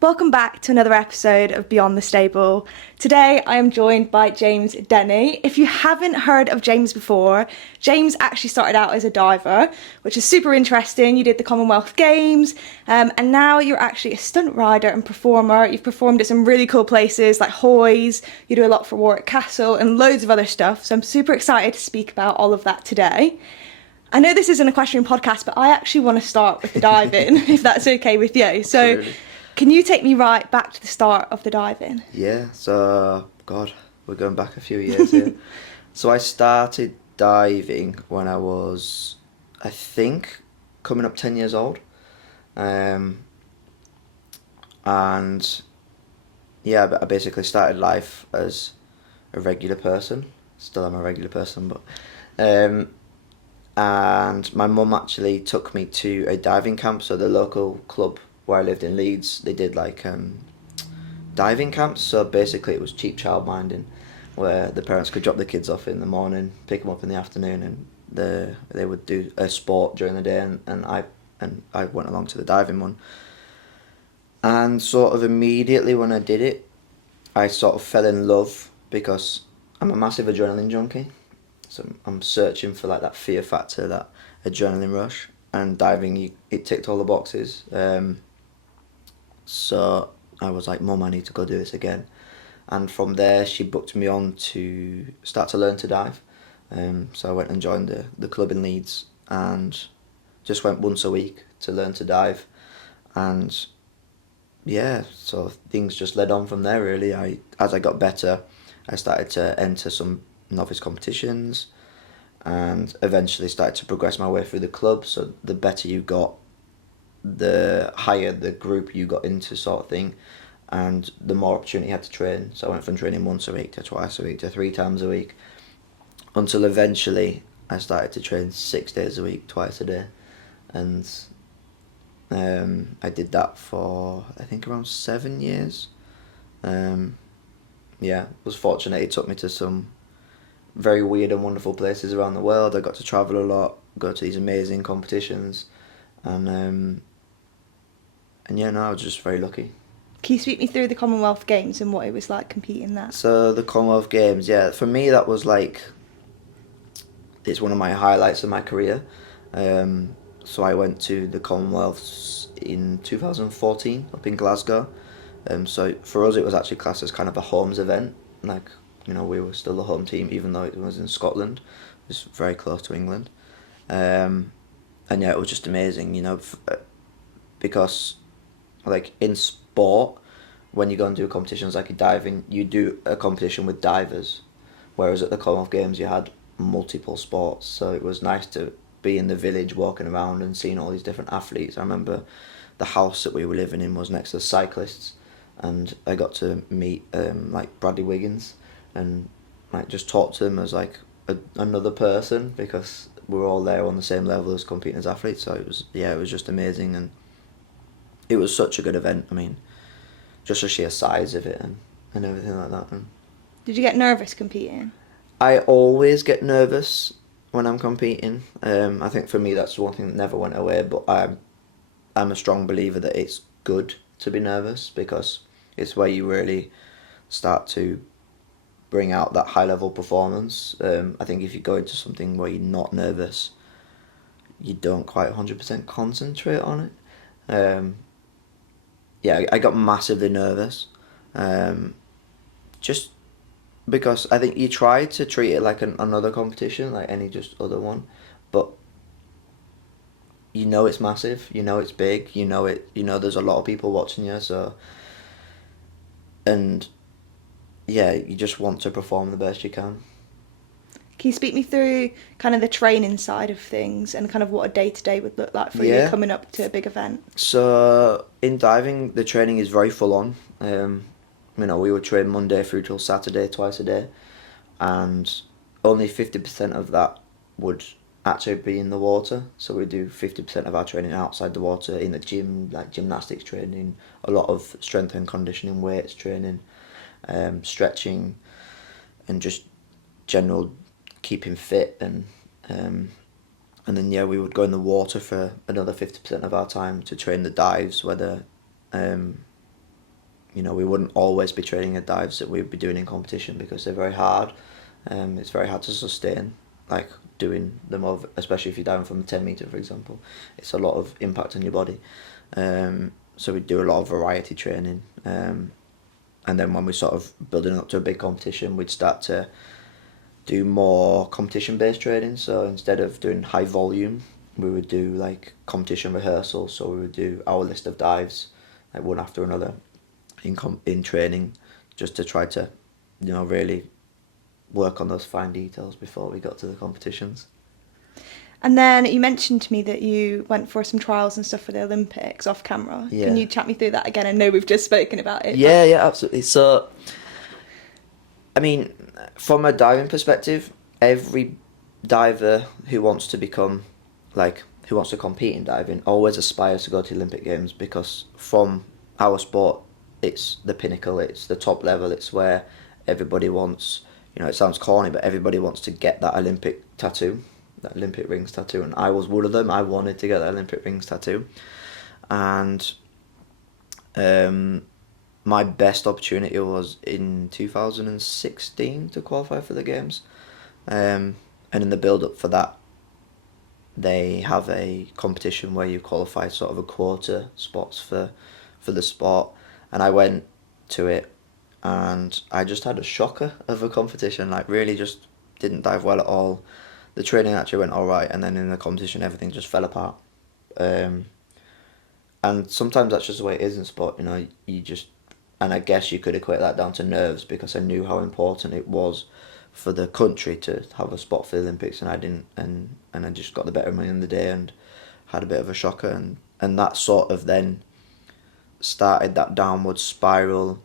Welcome back to another episode of Beyond the Stable. Today I am joined by James Denny. If you haven't heard of James before, James actually started out as a diver, which is super interesting. You did the Commonwealth Games, and now you're actually a stunt rider and performer. You've performed at some really cool places like Hoy's, you do a lot for Warwick Castle and loads of other stuff, so I'm super excited to speak about all of that today. I know this is an equestrian podcast, but I actually want to start with the diving, if that's okay with you. So, Absolutely. can you take me right back to the start of the diving? Yeah, so, God, we're going back a few years here. So I started diving when I was, I think, coming up 10 years old. And yeah, I basically started life as a regular person. Still am a regular person, but and my mum actually took me to a diving camp. So the local club where I lived in Leeds, they did like diving camps. So basically it was cheap childminding, where the parents could drop the kids off in the morning, pick them up in the afternoon, and they would do a sport during the day, and I went along to the diving one. And sort of immediately when I did it, I sort of fell in love because I'm a massive adrenaline junkie. So I'm searching for like that fear factor, that adrenaline rush, and diving, it ticked all the boxes. So I was like, Mum, I need to go do this again. And from there, she booked me on to start to learn to dive. So I went and joined the club in Leeds and just went once a week to learn to dive. And yeah, so things just led on from there really. As I got better, I started to enter some novice competitions and eventually started to progress my way through the club. So the better you got, the higher the group you got into, sort of thing, and the more opportunity you had to train. So I went from training once a week to twice a week to 3 times a week, until eventually I started to train 6 days a week, twice a day. And I did that for I think around 7 years. Yeah, was fortunate. It took me to some very weird and wonderful places around the world. I got to travel a lot, go to these amazing competitions, and yeah, no, I was just very lucky. Can you speak me through the Commonwealth Games and what it was like competing there? So the Commonwealth Games, yeah, for me that was like, it's one of my highlights of my career. So I went to the Commonwealths in 2014 up in Glasgow. So for us it was actually classed as kind of a homes event. Like, we were still the home team even though it was in Scotland. It was very close to England. And yeah, it was just amazing, because like in sport, when you go and do competitions like diving, you do a competition with divers, whereas at the Commonwealth Games you had multiple sports. So it was nice to be in the village walking around and seeing all these different athletes. I remember the house that we were living in was next to cyclists, and I got to meet like Bradley Wiggins and like just talk to them as like another person, because we were all there on the same level as competing as athletes. So it was just amazing, and it was such a good event. I mean, just the sheer size of it and everything like that. And Did you get nervous competing? I always get nervous when I'm competing. I think for me that's one thing that never went away. But I'm a strong believer that it's good to be nervous, because it's where you really start to bring out that high level performance. I think if you go into something where you're not nervous, you don't quite 100% concentrate on it. Yeah, I got massively nervous, just because I think you try to treat it like another competition, like any just other one, but it's massive, it's big, there's a lot of people watching you, so, and yeah, you just want to perform the best you can. Can you speak me through kind of the training side of things and kind of what a day-to-day would look like for you Yeah. coming up to a big event? So in diving, the training is very full on. We would train Monday through till Saturday, twice a day, and only 50% of that would actually be in the water. So we do 50% of our training outside the water in the gym, like gymnastics training, a lot of strength and conditioning, weights training, stretching, and just general keeping fit. And then yeah, we would go in the water for another 50% of our time to train the dives, whether you know, we wouldn't always be training at dives that we'd be doing in competition because they're very hard. It's very hard to sustain, like doing them over, especially if you're diving from a 10 meter, for example. It's a lot of impact on your body. So we do a lot of variety training. And then when we're sort of building up to a big competition, we'd start to do more competition-based training. So instead of doing high volume, we would do like competition rehearsals. So we would do our list of dives, like one after another, in training, just to try to, you know, really work on those fine details before we got to the competitions. And then you mentioned to me that you went for some trials and stuff for the Olympics off camera. Yeah. Can you chat me through that again? I know we've just spoken about it. Yeah, yeah, absolutely. So, I mean, from a diving perspective, every diver who wants to become, like, who wants to compete in diving always aspires to go to the Olympic Games, because from our sport, it's the pinnacle, it's the top level, it's where everybody wants, you know, it sounds corny, but everybody wants to get that Olympic tattoo, that Olympic rings tattoo, and I was one of them. I wanted to get that Olympic rings tattoo, and my best opportunity was in 2016 to qualify for the games, and in the build up for that, they have a competition where you qualify sort of a quota spots for the sport, and I went to it, and I just had a shocker of a competition. Like, really just didn't dive well at all. The training actually went all right, and then in the competition everything just fell apart. And sometimes that's just the way it is in sport, you know. You just, and I guess you could equate that down to nerves, because I knew how important it was for the country to have a spot for the Olympics, and I didn't, and I just got the better of me in the day and had a bit of a shocker, and that sort of then started that downward spiral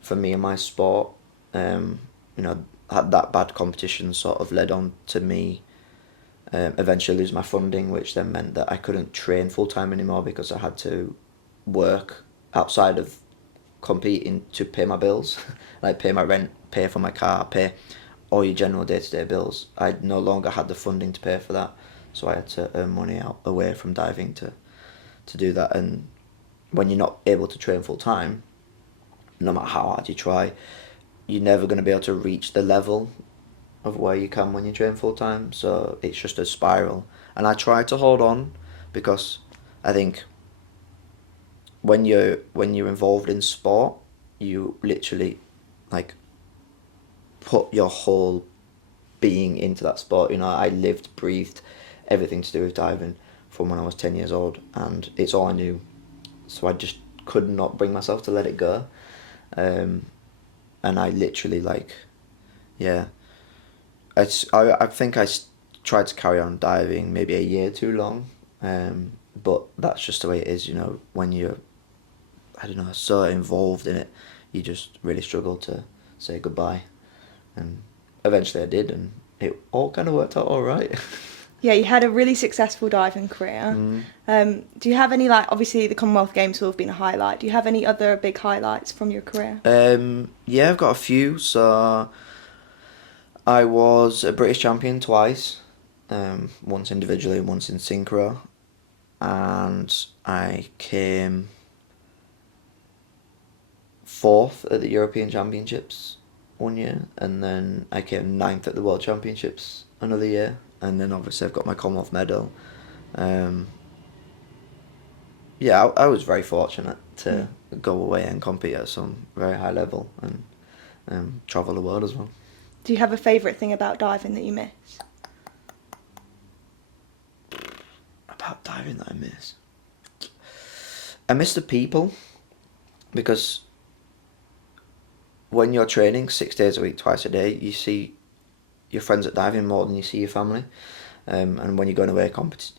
for me in my sport. You know, had that bad competition sort of led on to me eventually lose my funding, which then meant that I couldn't train full time anymore, because I had to work outside of competing to pay my bills, like pay my rent, pay for my car, pay all your general day-to-day bills. I no longer had the funding to pay for that, so I had to earn money out away from diving to do that. And when you're not able to train full time, no matter how hard you try, you're never going to be able to reach the level of where you can when you train full time. So it's just a spiral, and I try to hold on, because I think when you're involved in sport, you literally like put your whole being into that sport. You know, I lived, breathed everything to do with diving from when I was 10 years old, and it's all I knew. So I just could not bring myself to let it go. And I literally, like, yeah, I think I tried to carry on diving maybe a year too long, but that's just the way it is, you know. When you're, I don't know, so involved in it, you just really struggle to say goodbye, and eventually I did, and it all kind of worked out all right. Yeah, you had a really successful diving career. Do you have any, like, obviously the Commonwealth Games will have been a highlight. Do you have any other big highlights from your career? Yeah, I've got a few. So I was a British champion twice, once individually and once in synchro, and I came fourth at the European Championships one year, and then I came ninth at the World Championships another year, and then obviously I've got my Commonwealth medal. Yeah, I was very fortunate to go away and compete at some very high level, and travel the world as well. Do you have a favourite thing about diving that you miss? About diving that I miss the people, because when you're training 6 days a week, twice a day, you see your friends at diving more than you see your family. And when you're going away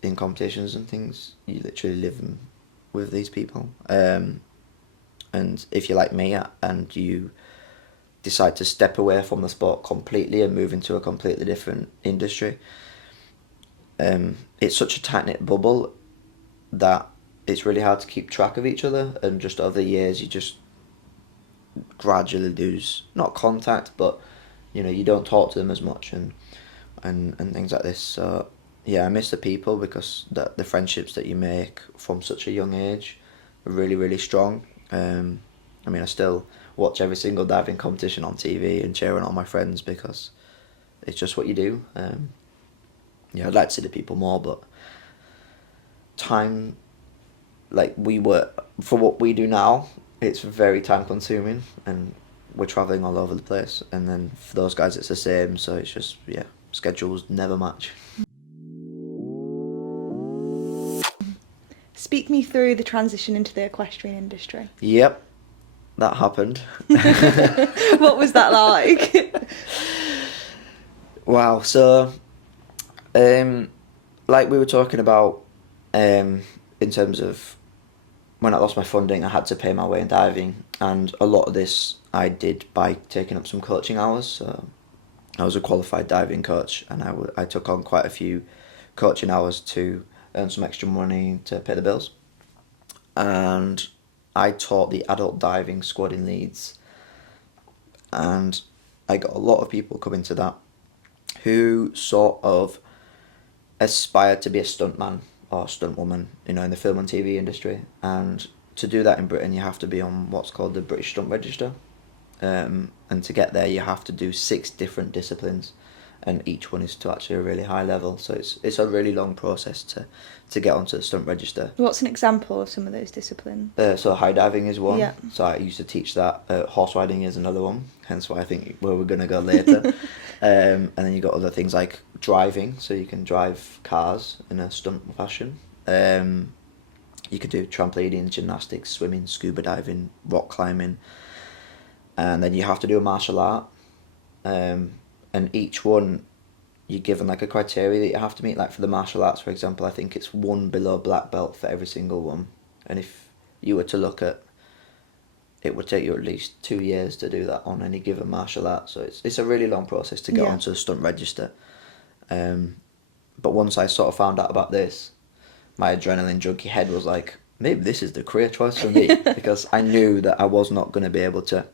in competitions and things, you literally live with these people. And if you're like me and you decide to step away from the sport completely and move into a completely different industry, it's such a tight-knit bubble that it's really hard to keep track of each other, and just over the years you just gradually lose, not contact, but you know, you don't talk to them as much, and things like this. So yeah, I miss the people, because the friendships that you make from such a young age are really, really strong. And I mean, I still watch every single diving competition on TV and cheer on all my friends because it's just what you do. Yeah, I'd like to see the people more, but time, like we work for what we do now, it's very time consuming, and we're traveling all over the place. And then for those guys, it's the same. So it's just, yeah, schedules never match. Speak me through the transition into the equestrian industry. Yep, that happened. What was that like? Wow. So, like we were talking about, in terms of when I lost my funding, I had to pay my way in diving, and a lot of this I did by taking up some coaching hours. So I was a qualified diving coach, and I took on quite a few coaching hours to earn some extra money to pay the bills. And I taught the adult diving squad in Leeds, and I got a lot of people coming to that who sort of aspired to be a stuntman or stuntwoman, you know, in the film and TV industry. And to do that in Britain, you have to be on what's called the British Stunt Register. And to get there, you have to do 6 different disciplines, and each one is to actually a really high level. So it's a really long process to get onto the stunt register. What's an example of some of those disciplines? So high diving is one. Yeah. So I used to teach that. Horse riding is another one. Hence why I think where we're going to go later. And then you got other things like driving. So you can drive cars in a stunt fashion. You could do trampolining, gymnastics, swimming, scuba diving, rock climbing. And then you have to do a martial art. And each one, you're given like a criteria that you have to meet. Like for the martial arts, for example, I think it's 1 below black belt for every single one. And if you were to look at, it would take you at least 2 years to do that on any given martial art. So it's a really long process to get onto the stunt register. But once I sort of found out about this, my adrenaline junkie head was like, maybe this is the career choice for me. Because I knew that I was not going to be able to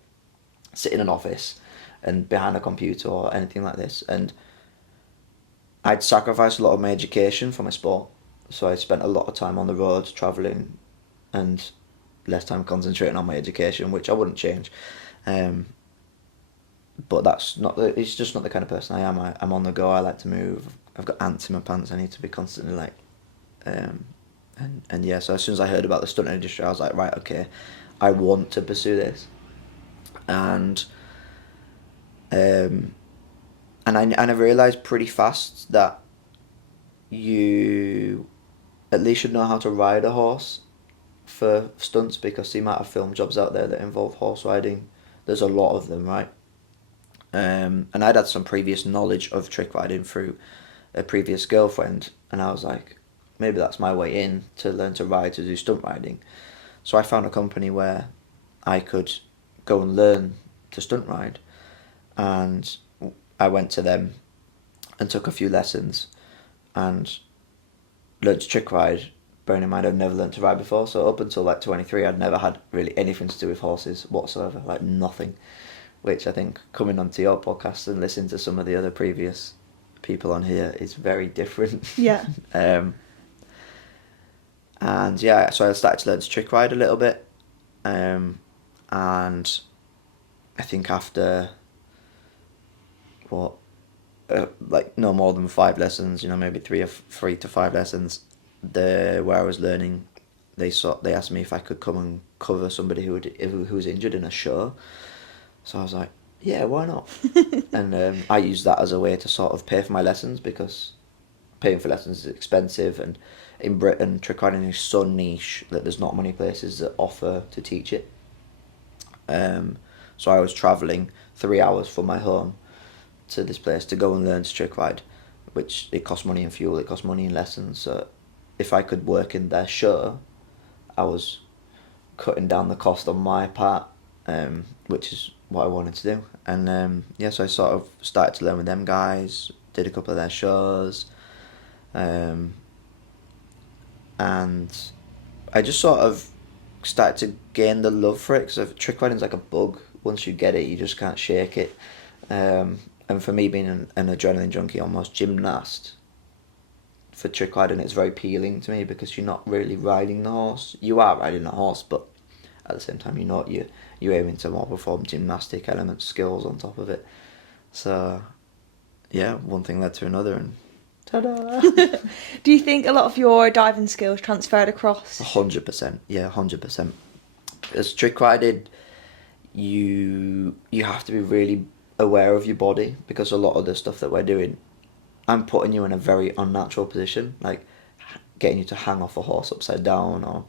sit in an office and behind a computer or anything like this. And I'd sacrificed a lot of my education for my sport. So I spent a lot of time on the road travelling and less time concentrating on my education, which I wouldn't change. But it's just not the kind of person I am. I'm on the go, I like to move. I've got ants in my pants, I need to be constantly like... And yeah, so as soon as I heard about the stunt industry, I was like, right, okay, I want to pursue this. And I realised pretty fast that you at least should know how to ride a horse for stunts, because the amount of film jobs out there that involve horse riding, there's a lot of them, right? And I'd had some previous knowledge of trick riding through a previous girlfriend, and I was like, maybe that's my way in to learn to ride, to do stunt riding. So I found a company where I could go and learn to stunt ride, and I went to them and took a few lessons and learned to trick ride. Bearing in mind I'd never learned to ride before, so up until like 23 I'd never had really anything to do with horses whatsoever, like nothing, which I think coming onto your podcast and listening to some of the other previous people on here is very different. Yeah. And yeah, so I started to learn to trick ride a little bit, and I think after like no more than 5 lessons, maybe 3 to 5 lessons, where I was learning, they asked me if I could come and cover somebody who was injured in a show. So I was like, yeah, why not? And I used that as a way to sort of pay for my lessons, because paying for lessons is expensive, and in Britain trick riding is so niche that there's not many places that offer to teach it. So I was travelling 3 hours from my home to this place to go and learn to trick ride, which it cost money in fuel, it cost money in lessons. So if I could work in their show, I was cutting down the cost on my part, which is what I wanted to do. And so I sort of started to learn with them guys, did a couple of their shows, and I just sort of started to gain the love for it, because trick riding's like a bug. Once you get it, you just can't shake it. And for me, being an adrenaline junkie, almost gymnast, for trick riding, it's very appealing to me, because you're not really riding the horse. You are riding the horse, but at the same time, you're you're aiming to more perform gymnastic elements, skills on top of it. So, yeah, one thing led to another, and ta-da! Do you think a lot of your diving skills transferred across? 100%, yeah, 100%. As trick riding, you have to be really aware of your body, because a lot of the stuff that we're doing, I'm putting you in a very unnatural position, like getting you to hang off a horse upside down or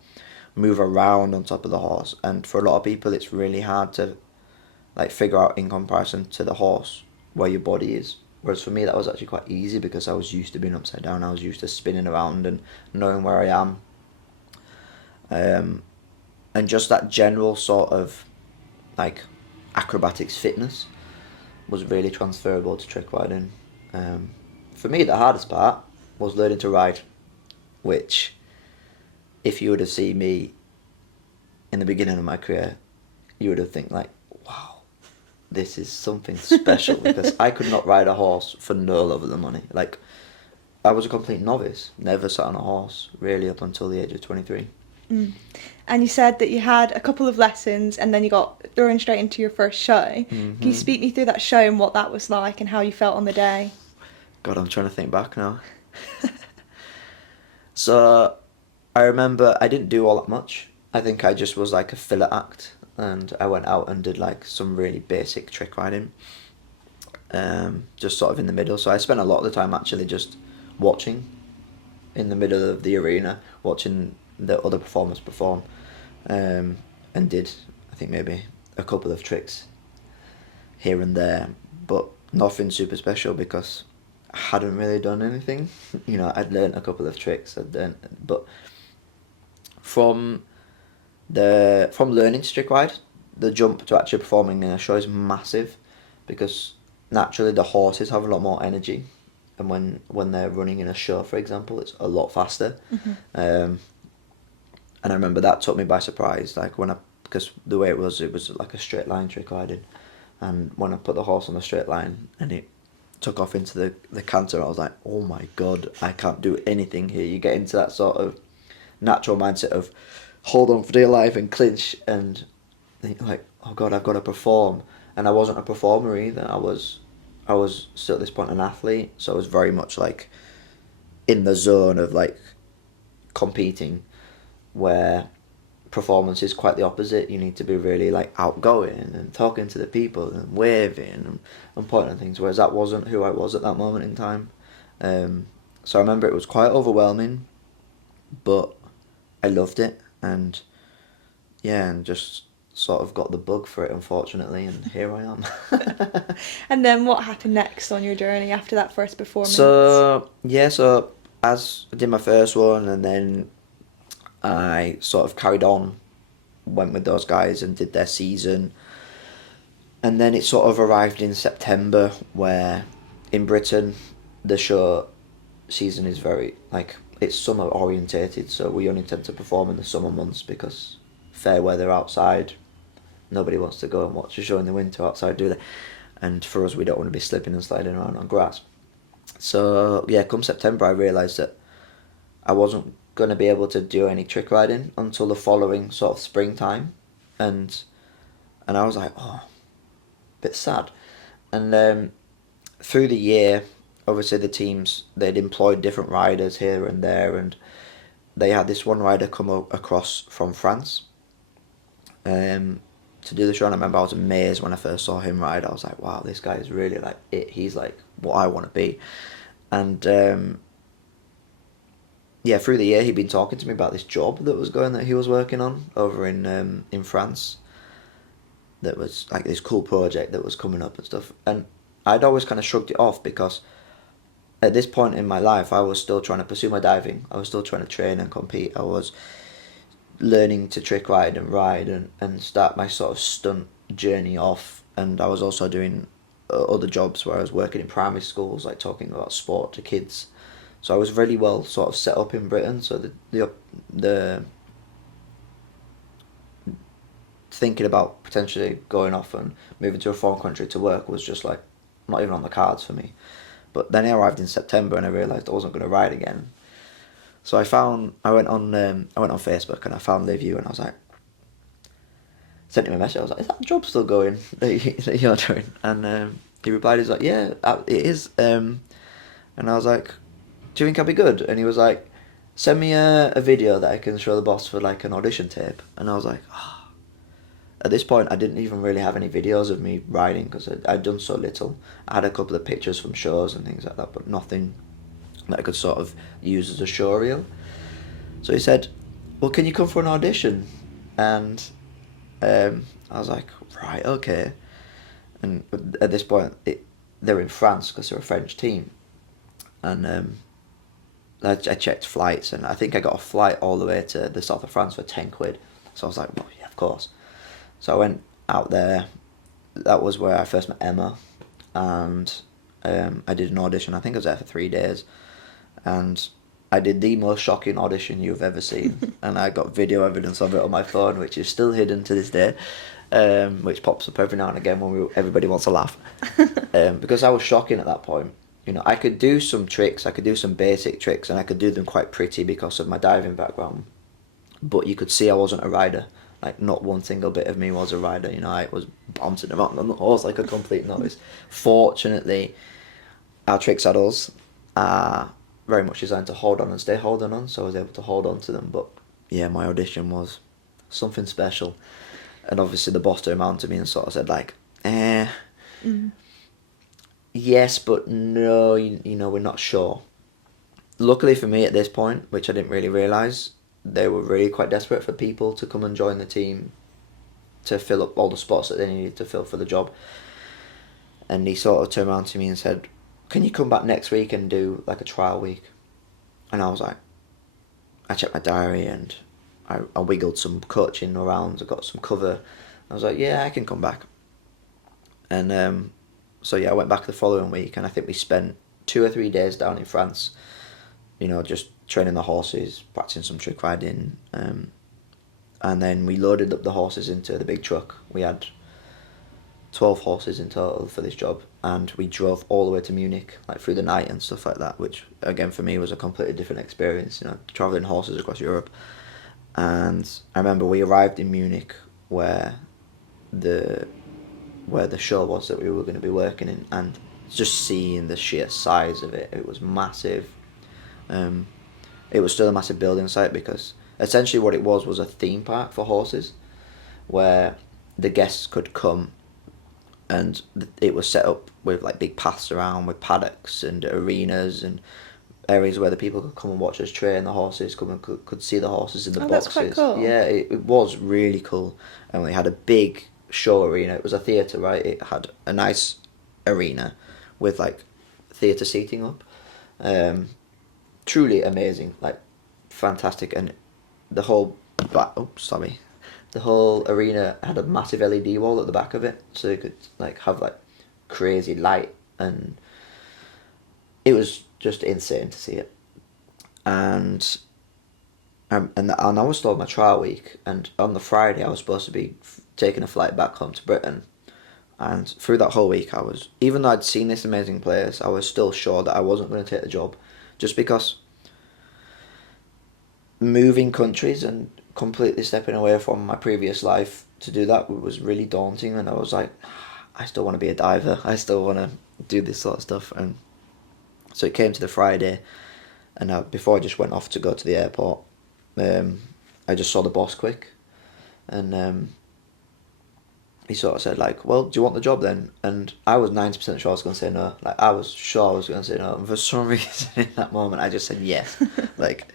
move around on top of the horse. And for a lot of people, it's really hard to like figure out in comparison to the horse where your body is. Whereas for me, that was actually quite easy, because I was used to being upside down. I was used to spinning around and knowing where I am. And just that general sort of like acrobatics fitness was really transferable to trick riding. For me, the hardest part was learning to ride, which, if you would have seen me in the beginning of my career, you would have think like, wow, this is something special, because I could not ride a horse for no love of the money. Like, I was a complete novice, never sat on a horse really up until the age of 23. And you said that you had a couple of lessons and then you got thrown straight into your first show. Can you speak me through that show and what that was like and how you felt on the day? God, I'm trying to think back now. So, I remember I didn't do all that much. I think I just was like a filler act, and I went out and did like some really basic trick riding, just sort of in the middle. So I spent a lot of the time actually just watching in the middle of the arena, watching the other performers perform, and did, I think, maybe a couple of tricks here and there, but nothing super special, because I hadn't really done anything. You know, I'd learned a couple of tricks, but from learning to trick ride, the jump to actually performing in a show is massive, because naturally the horses have a lot more energy, and when they're running in a show, for example, it's a lot faster. And I remember that took me by surprise, like because the way it was like a straight line trick riding, and when I put the horse on the straight line and it took off into the canter, I was like, oh my God, I can't do anything here. You get into that sort of natural mindset of hold on for dear life and clinch, and like, oh God, I've got to perform. And I wasn't a performer either. I was still at this point an athlete, so I was very much like in the zone of like competing, where performance is quite the opposite. You need to be really like outgoing and talking to the people and waving and pointing at things, whereas that wasn't who I was at that moment in time. So I remember it was quite overwhelming, but I loved it, and just sort of got the bug for it, unfortunately, and here I am. And then what happened next on your journey after that first performance? So as I did my first one, and then I sort of carried on, went with those guys and did their season. And then it sort of arrived in September, where in Britain the show season is very, like, it's summer orientated, so we only tend to perform in the summer months because fair weather outside. Nobody wants to go and watch a show in the winter outside, do they? And for us, we don't want to be slipping and sliding around on grass. So yeah, come September, I realised that I wasn't going to be able to do any trick riding until the following sort of springtime, and I was like, oh, a bit sad. And through the year, obviously the teams, they'd employed different riders here and there, and they had this one rider come across from France to do the show. And I remember I was amazed when I first saw him ride. I was like, wow, this guy is really like it. He's like what I want to be. And yeah, through the year he'd been talking to me about this job that he was working on over in France. That was like this cool project that was coming up and stuff. And I'd always kind of shrugged it off, because at this point in my life I was still trying to pursue my diving. I was still trying to train and compete. I was learning to trick ride and start my sort of stunt journey off. And I was also doing other jobs where I was working in primary schools, like talking about sport to kids. So I was really well sort of set up in Britain. So the thinking about potentially going off and moving to a foreign country to work was just like not even on the cards for me. But then I arrived in September and I realised I wasn't going to ride again. So I went on Facebook and I found Live You, and I was like, sent him a message. I was like, is that job still going that you're doing? And he replied, he's like, yeah, it is. And I was like, do you think I'll be good? And he was like, send me a video that I can show the boss for like an audition tape. And I was like, oh. At this point, I didn't even really have any videos of me riding because I'd done so little. I had a couple of pictures from shows and things like that, but nothing that I could sort of use as a show reel. So he said, well, can you come for an audition? And I was like, right, okay. And at this point, they're in France because they're a French team. And I checked flights, and I think I got a flight all the way to the south of France for 10 quid. So I was like, well, yeah, of course. So I went out there. That was where I first met Emma. And I did an audition. I think I was there for 3 days. And I did the most shocking audition you've ever seen. And I got video evidence of it on my phone, which is still hidden to this day. Which pops up every now and again when everybody wants to laugh. Because I was shocking at that point. You know, I could do some tricks, I could do some basic tricks, and I could do them quite pretty because of my diving background. But you could see I wasn't a rider. Like, not one single bit of me was a rider. You know, I was bouncing around on the horse like a complete novice. Fortunately, our trick saddles are very much designed to hold on and stay holding on, so I was able to hold on to them. But yeah, my audition was something special. And obviously the boss turned around to me and sort of said like, yes, but no, you know, we're not sure. Luckily for me at this point, which I didn't really realise, they were really quite desperate for people to come and join the team to fill up all the spots that they needed to fill for the job. And he sort of turned around to me and said, can you come back next week and do like a trial week? And I was like, I checked my diary and I wiggled some coaching around, I got some cover. I was like, yeah, I can come back. And so yeah, I went back the following week, and I think we spent 2 or 3 days down in France, you know, just training the horses, practicing some trick riding, and then we loaded up the horses into the big truck. We had 12 horses in total for this job, and we drove all the way to Munich, like through the night and stuff like that, which again for me was a completely different experience, you know, travelling horses across Europe. And I remember we arrived in Munich where the show was that we were going to be working in, and just seeing the sheer size of it, it was massive. It was still a massive building site because essentially what it was a theme park for horses where the guests could come, and it was set up with like big paths around with paddocks and arenas and areas where the people could come and watch us train the horses, come and could see the horses in the boxes. That's quite cool. Yeah, it was really cool. And we had a big show arena. It was a theatre, right? It had a nice arena with like theatre seating up. Truly amazing, like fantastic. And the whole the whole arena had a massive LED wall at the back of it, so you could like have like crazy light, and it was just insane to see it. And I was still on my trial week, and on the Friday I was supposed to be taking a flight back home to Britain. And through that whole week, I was, even though I'd seen this amazing place, I was still sure that I wasn't going to take the job, just because moving countries and completely stepping away from my previous life to do that was really daunting. And I was like, I still want to be a diver. I still want to do this sort of stuff. And so it came to the Friday, and before I just went off to go to the airport, I just saw the boss quick, and he sort of said like, well, do you want the job then? And I was 90% sure I was going to say no. Like, I was sure I was going to say no. And for some reason in that moment, I just said yes. Like,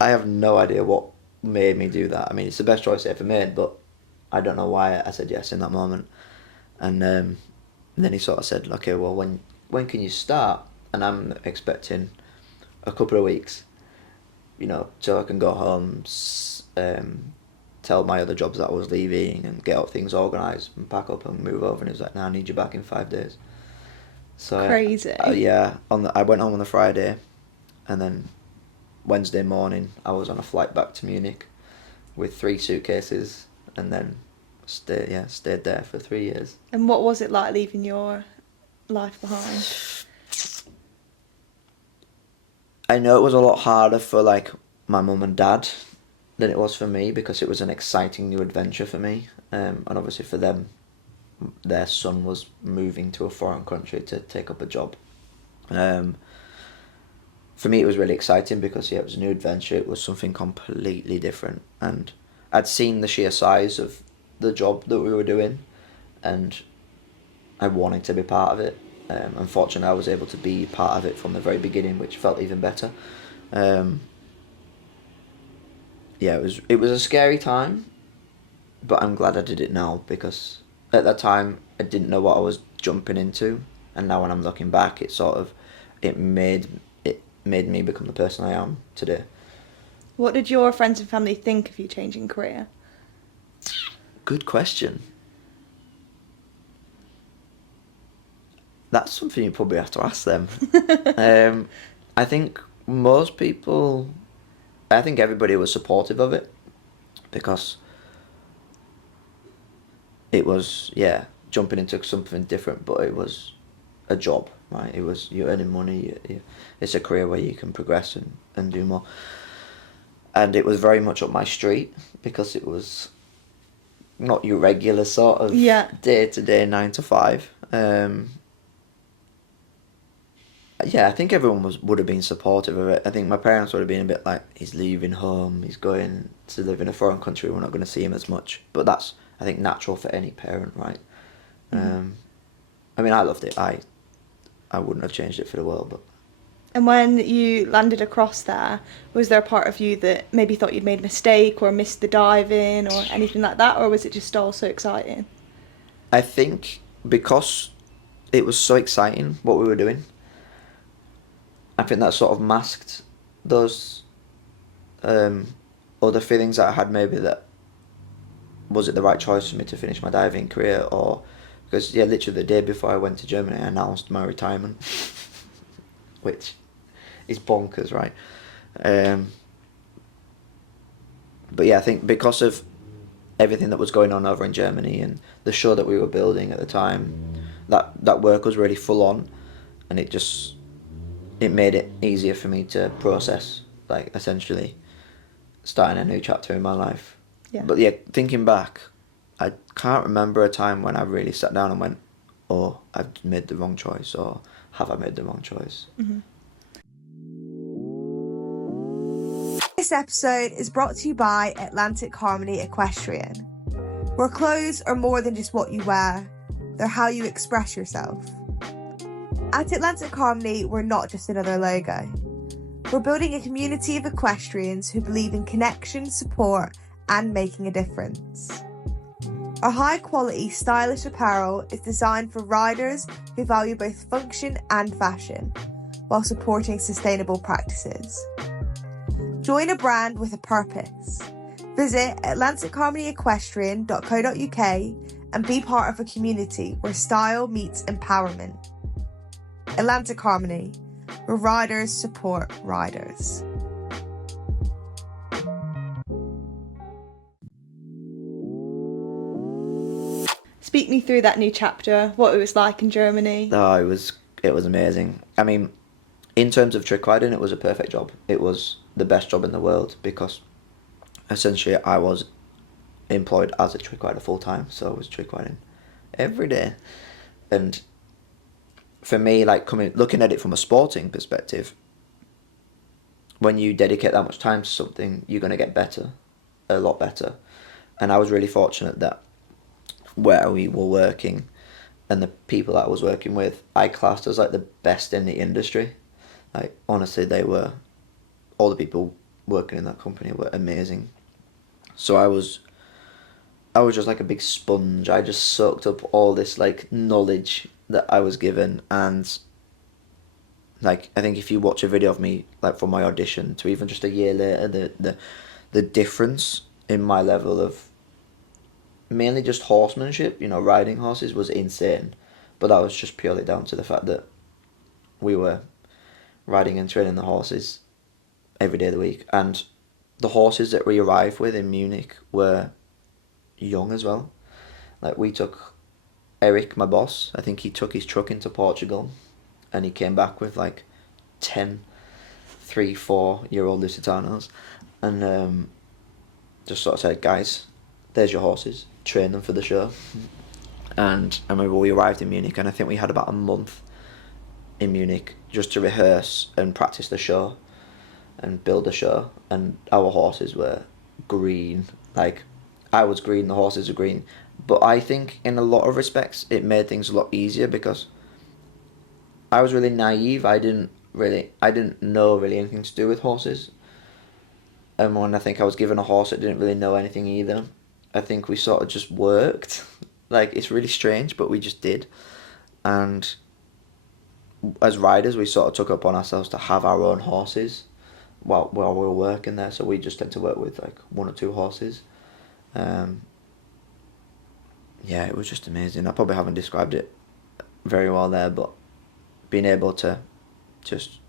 I have no idea what made me do that. I mean, it's the best choice I ever made, but I don't know why I said yes in that moment. And then he sort of said, okay, well, when can you start? And I'm expecting a couple of weeks, you know, so I can go home, tell my other jobs that I was leaving and get out things organised and pack up and move over. And he was like, no, I need you back in 5 days. So Crazy. I went home on the Friday, and then Wednesday morning I was on a flight back to Munich with 3 suitcases, and then stayed there for 3 years. And what was it like leaving your life behind? I know it was a lot harder for like my mum and dad, than it was for me, because it was an exciting new adventure for me, and obviously for them, their son was moving to a foreign country to take up a job. For me, it was really exciting because it was a new adventure. It was something completely different, and I'd seen the sheer size of the job that we were doing, and I wanted to be part of it. Unfortunately, I was able to be part of it from the very beginning, which felt even better. Yeah, it was a scary time, but I'm glad I did it now, because at that time I didn't know what I was jumping into, and now when I'm looking back, it made me become the person I am today. What did your friends and family think of you changing career? Good question. That's something you probably have to ask them. I think everybody was supportive of it, because it was, jumping into something different, but it was a job, right? It was, you're earning money, it's a career where you can progress and do more. And it was very much up my street, because it was not your regular sort of day-to-day 9 to 5. I think everyone would have been supportive of it. I think my parents would have been a bit like, he's leaving home, he's going to live in a foreign country, we're not going to see him as much. But that's, I think, natural for any parent, right? Mm-hmm. I mean, I loved it. I wouldn't have changed it for the world. But And when you landed across there, was there a part of you that maybe thought you'd made a mistake or missed the dive in or anything like that, or was it just all so exciting? I think because it was so exciting what we were doing, I think that sort of masked those other feelings that I had, maybe that, was it the right choice for me to finish my diving career, or, because literally the day before I went to Germany, I announced my retirement, which is bonkers, right? But I think because of everything that was going on over in Germany and the show that we were building at the time, that work was really full on, and it made it easier for me to process, like, essentially starting a new chapter in my life. Yeah. But thinking back, I can't remember a time when I really sat down and went, oh, I've made the wrong choice, or have I made the wrong choice? Mm-hmm. This episode is brought to you by Atlantic Harmony Equestrian, where clothes are more than just what you wear, they're how you express yourself. At Atlantic Harmony, we're not just another logo. We're building a community of equestrians who believe in connection, support, and making a difference. Our high-quality, stylish apparel is designed for riders who value both function and fashion, while supporting sustainable practices. Join a brand with a purpose. Visit atlanticharmonyequestrian.co.uk and be part of a community where style meets empowerment. Atlantic Harmony, where riders support riders. Speak me through that new chapter, what it was like in Germany. Oh, it was amazing. I mean, in terms of trick riding, it was a perfect job. It was the best job in the world, because essentially I was employed as a trick rider full time, so I was trick riding every day. And for me, like, looking at it from a sporting perspective, when you dedicate that much time to something, you're going to get better, a lot better. And I was really fortunate that where we were working and the people that I was working with, I classed as like the best in the industry. Like, honestly, all the people working in that company were amazing. So I was just like a big sponge. I just soaked up all this like knowledge that I was given, and like, I think if you watch a video of me, like, from my audition to even just a year later, the difference in my level of mainly just horsemanship, riding horses, was insane. But that was just purely down to the fact that we were riding and training the horses every day of the week, and the horses that we arrived with in Munich were young as well. Like, we took Eric, my boss, I think he took his truck into Portugal, and he came back with like 10 3-4-year-old Lusitanos, and just sort of said, guys, there's your horses, train them for the show. And I remember we arrived in Munich, and I think we had about a month in Munich just to rehearse and practice the show and build the show. And our horses were green. Like, I was green, the horses were green. But I think in a lot of respects it made things a lot easier because I was really naive. I didn't know really anything to do with horses. And when I think I was given a horse, I didn't really know anything either. I think we sort of just worked. Like, it's really strange, but we just did. And as riders, we sort of took upon ourselves to have our own horses while we were working there. So we just tend to work with like 1 or 2 horses. Yeah, it was just amazing. I probably haven't described it very well there, but being able to just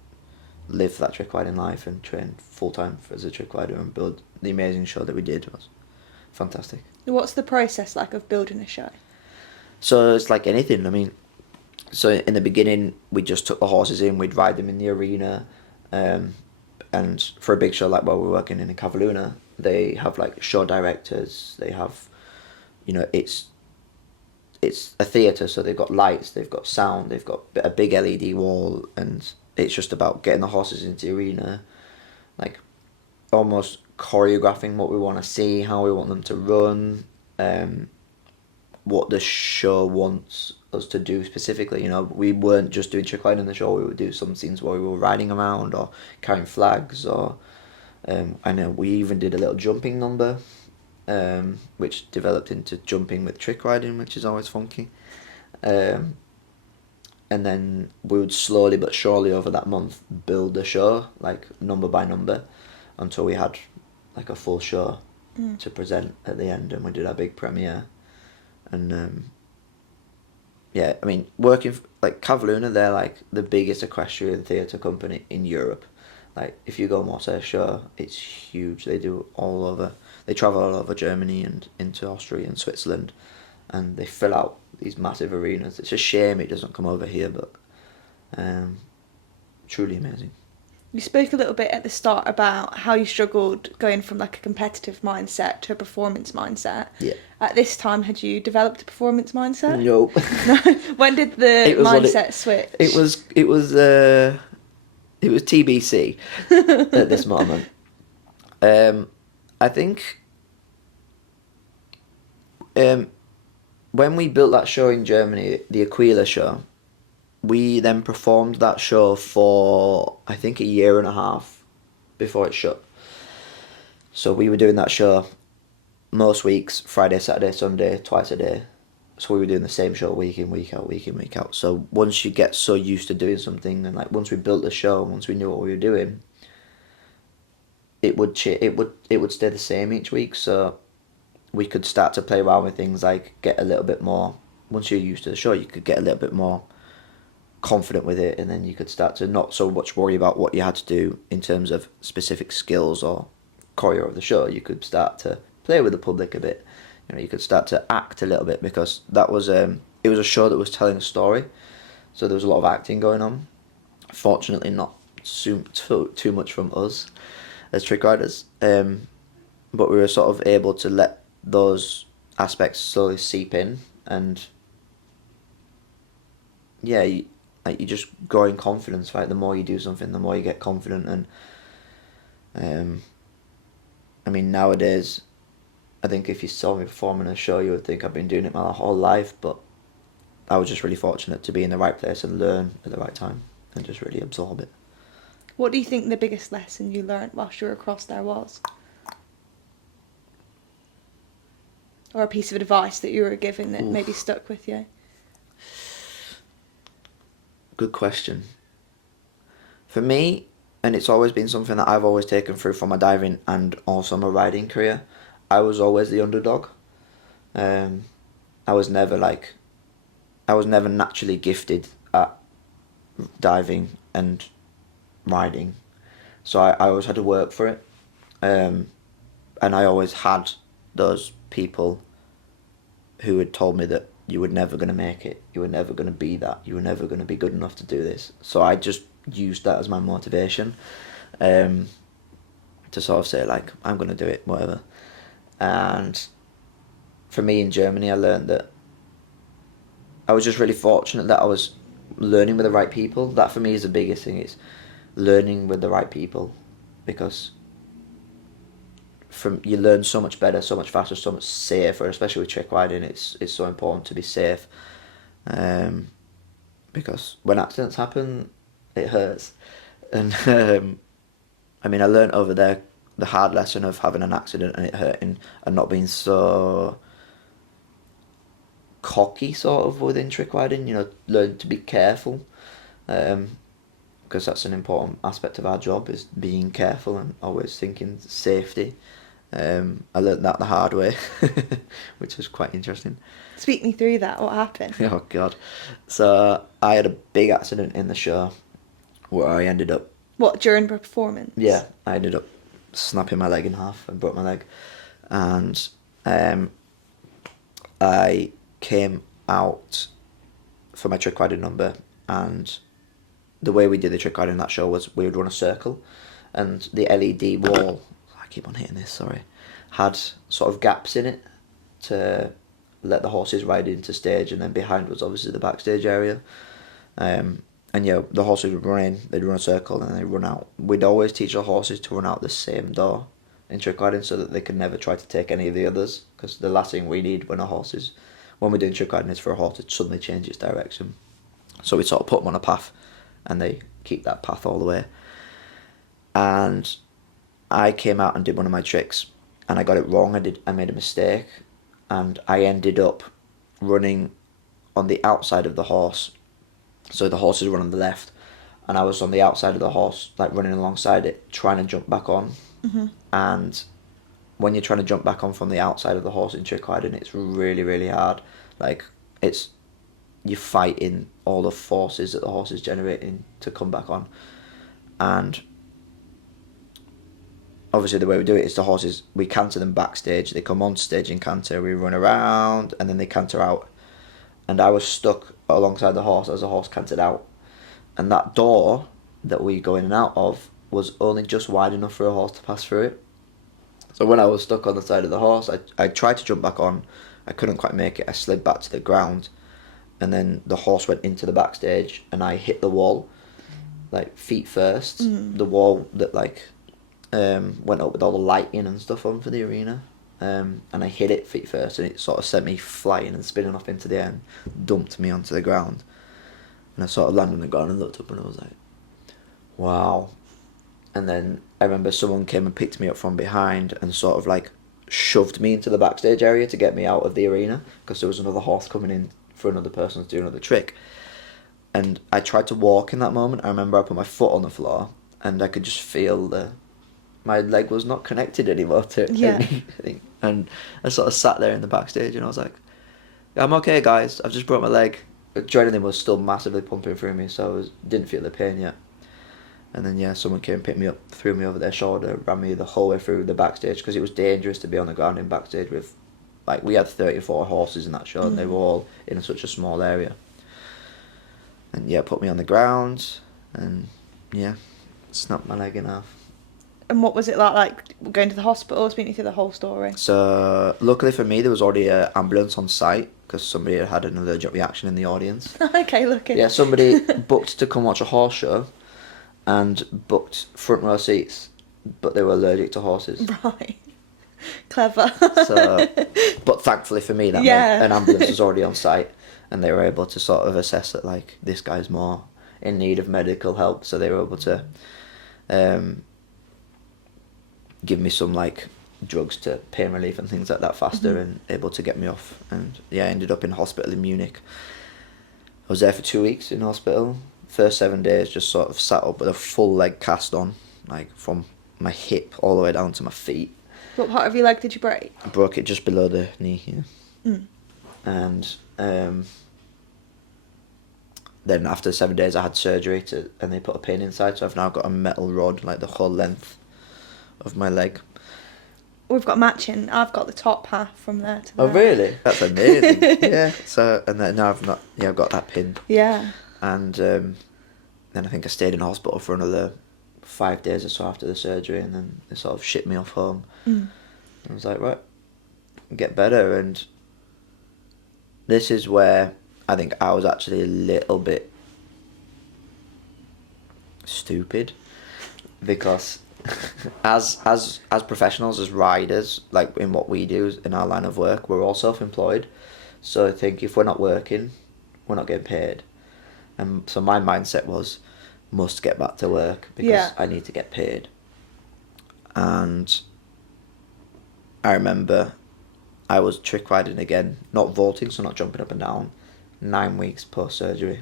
live that trick riding life and train full time as a trick rider and build the amazing show that we did was fantastic. What's the process like of building a show? So it's like anything. I mean, so in the beginning, we just took the horses in, we'd ride them in the arena, and for a big show like while we're working in a Cavalluna, they have like show directors, they have, you know, it's a theatre, so they've got lights, they've got sound, they've got a big LED wall, and it's just about getting the horses into the arena, like almost choreographing what we want to see, how we want them to run, what the show wants us to do specifically. You know, we weren't just doing trick riding in the show, we would do some scenes where we were riding around or carrying flags, or I know we even did a little jumping number, which developed into jumping with trick riding, which is always funky. And then we would slowly but surely over that month build the show, like number by number, until we had like a full show to present at the end, and we did our big premiere. And yeah, I mean, working like Cavalluna, they're like the biggest equestrian theatre company in Europe. Like, if you go and watch their show, it's huge. They do all over. They travel all over Germany and into Austria and Switzerland, and they fill out these massive arenas. It's a shame it doesn't come over here, but truly amazing. You spoke a little bit at the start about how you struggled going from like a competitive mindset to a performance mindset. Yeah. At this time, had you developed a performance mindset? Nope. No. When did the mindset switch? It was TBC at this moment. I think when we built that show in Germany, the Aquila show, we then performed that show for, I think, 1.5 years before it shut. So we were doing that show most weeks, Friday, Saturday, Sunday, twice a day. So we were doing the same show week in, week out, week in, week out. So once you get so used to doing something, and like once we built the show, once we knew what we were doing, it would stay the same each week. So we could start to play around with things, like get a little bit more, once you're used to the show, you could get a little bit more confident with it, and then you could start to not so much worry about what you had to do in terms of specific skills or choreo of the show. You could start to play with the public a bit. You know, you could start to act a little bit, because that was it was a show that was telling a story, so there was a lot of acting going on. Fortunately, not too much from us as trick riders, but we were sort of able to let those aspects slowly seep in, and yeah, you just grow in confidence, right? The more you do something, the more you get confident. And I mean, nowadays, I think if you saw me perform in a show, you would think I've been doing it my whole life, but I was just really fortunate to be in the right place and learn at the right time and just really absorb it. What do you think the biggest lesson you learnt whilst you were across there was? Or a piece of advice that you were given that maybe stuck with you? Good question. For me, and it's always been something that I've always taken through from my diving and also my riding career, I was always the underdog. I was never naturally gifted at diving and riding, so I always had to work for it, and I always had those people who had told me that you were never going to make it, you were never going to be that, you were never going to be good enough to do this. So I just used that as my motivation, to sort of say, like, I'm going to do it, whatever. And for me in Germany, I learned that I was just really fortunate that I was learning with the right people. That for me is the biggest thing, is learning with the right people, because you learn so much better, so much faster, so much safer, especially with trick riding. It's so important to be safe, because when accidents happen, it hurts. And I mean, I learned over there the hard lesson of having an accident and it hurting, and not being so cocky sort of within trick riding. Learn to be careful, because that's an important aspect of our job, is being careful and always thinking safety. I learnt that the hard way, which was quite interesting. Speak me through that. What happened? Oh God. So I had a big accident in the show where I ended up... What, during the performance? Yeah, I ended up snapping my leg in half and broke my leg. And I came out for my trick riding number, and the way we did the trick riding in that show was we would run a circle, and the LED wall, I keep on hitting this, sorry, had sort of gaps in it to let the horses ride into stage, and then behind was obviously the backstage area. And yeah, the horses would run in, they'd run a circle, and they'd run out. We'd always teach the horses to run out the same door in trick riding, so that they could never try to take any of the others, because the last thing we need when we're doing trick riding is for a horse to suddenly change its direction. So we sort of put them on a path, and they keep that path all the way. And I came out and did one of my tricks, and I got it wrong. I made a mistake, and I ended up running on the outside of the horse. So the horses run on the left, and I was on the outside of the horse, like running alongside it, trying to jump back on. Mm-hmm. And when you're trying to jump back on from the outside of the horse in trick riding, it's really, really hard. Like, you're fighting all the forces that the horse is generating to come back on. And obviously the way we do it is the horses, we canter them backstage, they come on stage and canter, we run around, and then they canter out. And I was stuck alongside the horse as the horse cantered out. And that door that we go in and out of was only just wide enough for a horse to pass through it. So when I was stuck on the side of the horse, I tried to jump back on. I couldn't quite make it. I slid back to the ground, and then the horse went into the backstage, and I hit the wall, like feet first. The wall that went up with all the lighting and stuff on for the arena. And I hit it feet first, and it sort of sent me flying and spinning off into the air and dumped me onto the ground. And I sort of landed on the ground and looked up, and I was like, wow. And then I remember someone came and picked me up from behind and sort of like shoved me into the backstage area to get me out of the arena, because there was another horse coming in for another person to do another trick. And I tried to walk in that moment. I remember I put my foot on the floor, and I could just feel my leg was not connected anymore to anything. And I sort of sat there in the backstage, and I was like, I'm okay, guys, I've just broke my leg. Adrenaline was still massively pumping through me, so I didn't feel the pain yet. And then someone came and picked me up, threw me over their shoulder, ran me the whole way through the backstage, because it was dangerous to be on the ground in backstage with, like, we had 34 horses in that show, and they were all in such a small area. And put me on the ground, and snapped my leg in half. And what was it like going to the hospital? Speak me through the whole story. So luckily for me, there was already an ambulance on site, because somebody had an allergic reaction in the audience. Okay, lucky. Yeah, somebody booked to come watch a horse show and booked front row seats, but they were allergic to horses. Right. Clever. But thankfully for me, that meant an ambulance was already on site, and they were able to sort of assess that, like, this guy's more in need of medical help, so they were able to give me some, like, drugs to pain relief and things like that faster, and able to get me off. And I ended up in hospital in Munich. I was there for 2 weeks in hospital. First 7 days just sort of sat up with a full leg cast on, like from my hip all the way down to my feet. What part of your leg did you break? I broke it just below the knee, And then after 7 days I had surgery and they put a pin inside, so I've now got a metal rod like the whole length of my leg. We've got matching. I've got the top half from there to there. Oh really? That's amazing. Yeah. So and then now I've got that pin. Yeah. And then I think I stayed in hospital for another 5 days or so after the surgery, and then they sort of shipped me off home. I was like, right, get better. And this is where I think I was actually a little bit stupid, because as professionals, as riders, like in what we do in our line of work, we're all self-employed. So I think if we're not working, we're not getting paid. And so my mindset was, must get back to work because I need to get paid. And I remember I was trick riding again, not vaulting, so not jumping up and down, 9 weeks post surgery.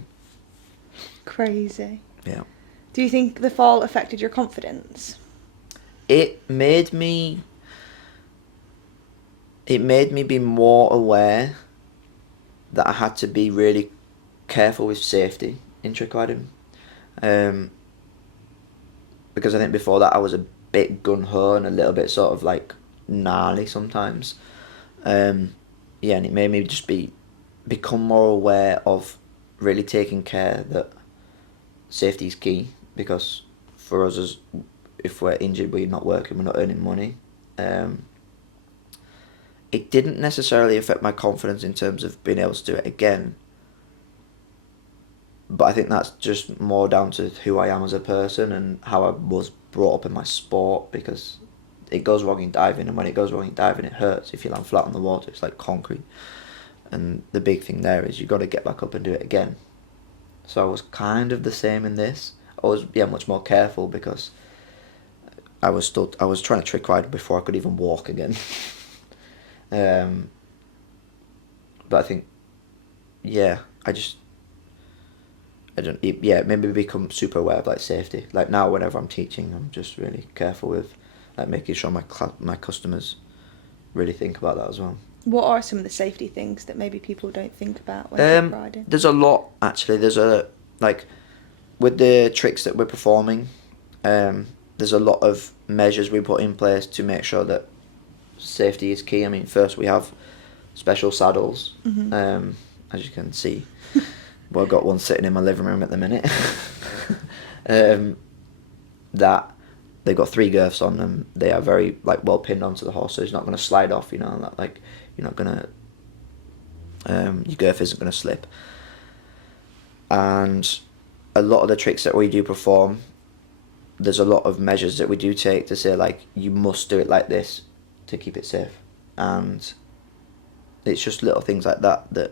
Crazy. Yeah. Do you think the fall affected your confidence? It made me be more aware that I had to be really careful with safety in trick riding. Because I think before that I was a bit gun-ho and a little bit sort of like gnarly sometimes. And it made me just become more aware of really taking care that safety is key, because for us, as if we're injured, we're not working, we're not earning money. It didn't necessarily affect my confidence in terms of being able to do it again, but I think that's just more down to who I am as a person and how I was brought up in my sport, because it goes wrong in diving, and when it goes wrong in diving, it hurts. If you land flat on the water, it's like concrete. And the big thing there is you got to get back up and do it again. So I was kind of the same in this. I was much more careful, because I was trying to trick ride before I could even walk again. But I think, it made me become super aware of like safety. Like now, whenever I'm teaching, I'm just really careful with like making sure my customers really think about that as well. What are some of the safety things that maybe people don't think about when they're riding? There's a lot, actually. There's with the tricks that we're performing, there's a lot of measures we put in place to make sure that safety is key. I mean, first we have special saddles, as you can see. Well, I've got one sitting in my living room at the minute. That they've got 3 girths on them. They are very well pinned onto the horse, so it's not going to slide off. You're not gonna. Your girth isn't going to slip. And a lot of the tricks that we do perform, there's a lot of measures that we do take to say you must do it like this to keep it safe. And it's just little things like that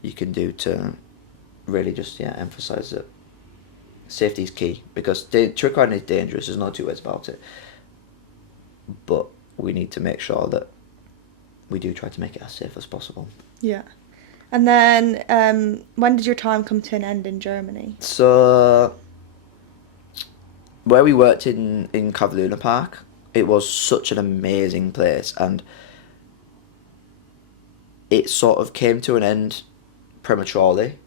you can do to really just emphasize that safety is key, because trick riding is dangerous. There's no two ways about it. But we need to make sure that we do try to make it as safe as possible. Yeah. And then when did your time come to an end in Germany? So where we worked in Carve Park, it was such an amazing place, and it sort of came to an end prematurely,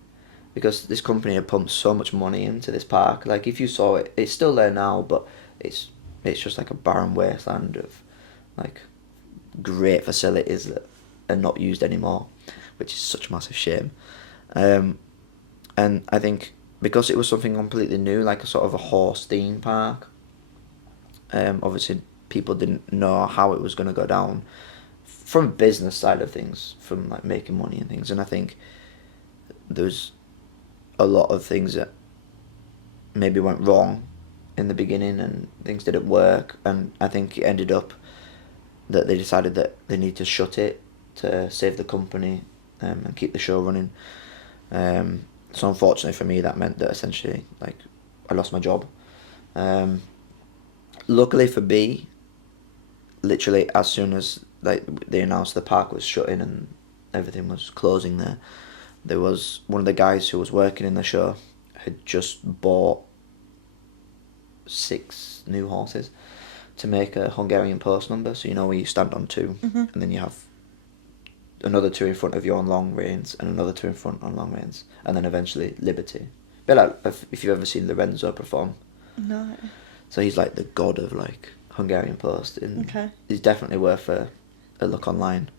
because this company had pumped so much money into this park. Like, if you saw it, it's still there now, but it's just like a barren wasteland of great facilities that are not used anymore, which is such a massive shame. And I think because it was something completely new, like a sort of a horse theme park, obviously people didn't know how it was going to go down from a business side of things, from making money and things. And I think there's a lot of things that maybe went wrong in the beginning, and things didn't work, and I think it ended up that they decided that they need to shut it to save the company and keep the show running. So unfortunately for me, that meant that essentially I lost my job. Luckily for me, literally as soon as they announced the park was shutting and everything was closing there was one of the guys who was working in the show had just bought 6 new horses to make a Hungarian post number. So where you stand on 2, and then you have another 2 in front of you on long reins, and another 2 in front on long reins, and then eventually Liberty. But if you've ever seen Lorenzo perform. No. So he's the god of Hungarian post, and he's definitely worth a look online.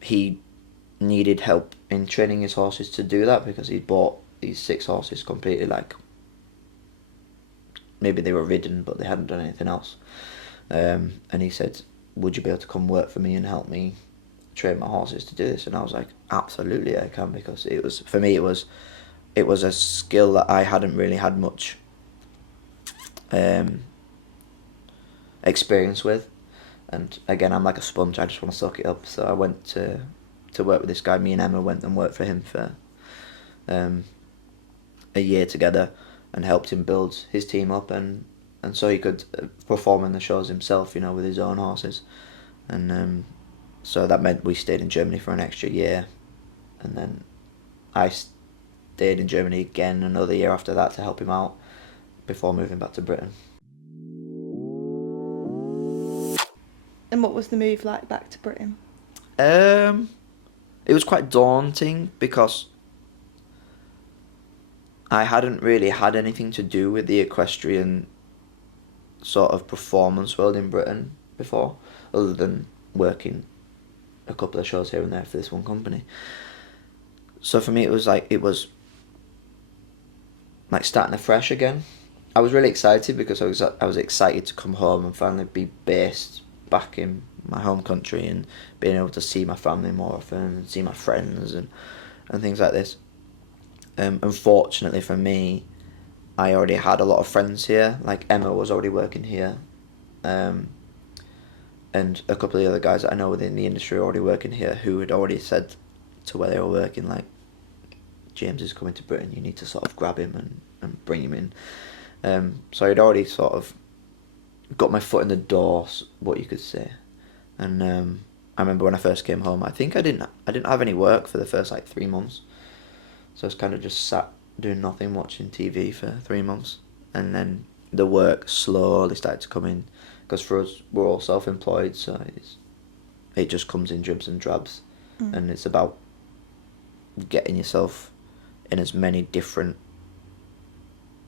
He needed help in training his horses to do that, because he bought these 6 horses completely maybe they were ridden but they hadn't done anything else. and he said, would you be able to come work for me and help me train my horses to do this? And I was like, absolutely I can, because it was, for me, it was a skill that I hadn't really had much experience with. And again, I'm like a sponge, I just want to soak it up. So I went to work with this guy. Me and Emma went and worked for him for a year together, and helped him build his team up, and so he could perform in the shows himself, with his own horses. And so that meant we stayed in Germany for an extra year, and then I stayed in Germany again another year after that to help him out before moving back to Britain. And what was the move like back to Britain? It was quite daunting because I hadn't really had anything to do with the equestrian sort of performance world in Britain before, other than working a couple of shows here and there for this one company. So for me, it was like starting afresh again. I was really excited because I was excited to come home and finally be based back in my home country, and being able to see my family more often and see my friends and things like this. Unfortunately for me, I already had a lot of friends here. Like Emma was already working here, and a couple of the other guys that I know within the industry are already working here, who had already said to where they were working, like, James is coming to Britain, you need to sort of grab him and bring him in. So I'd already sort of got my foot in the door, what you could say. And I remember when I first came home, I think I didn't have any work for the first 3 months. So I was kind of just sat doing nothing, watching TV for 3 months, and then the work slowly started to come in, because for us, we're all self-employed, so it just comes in dribs and drabs. And it's about getting yourself in as many different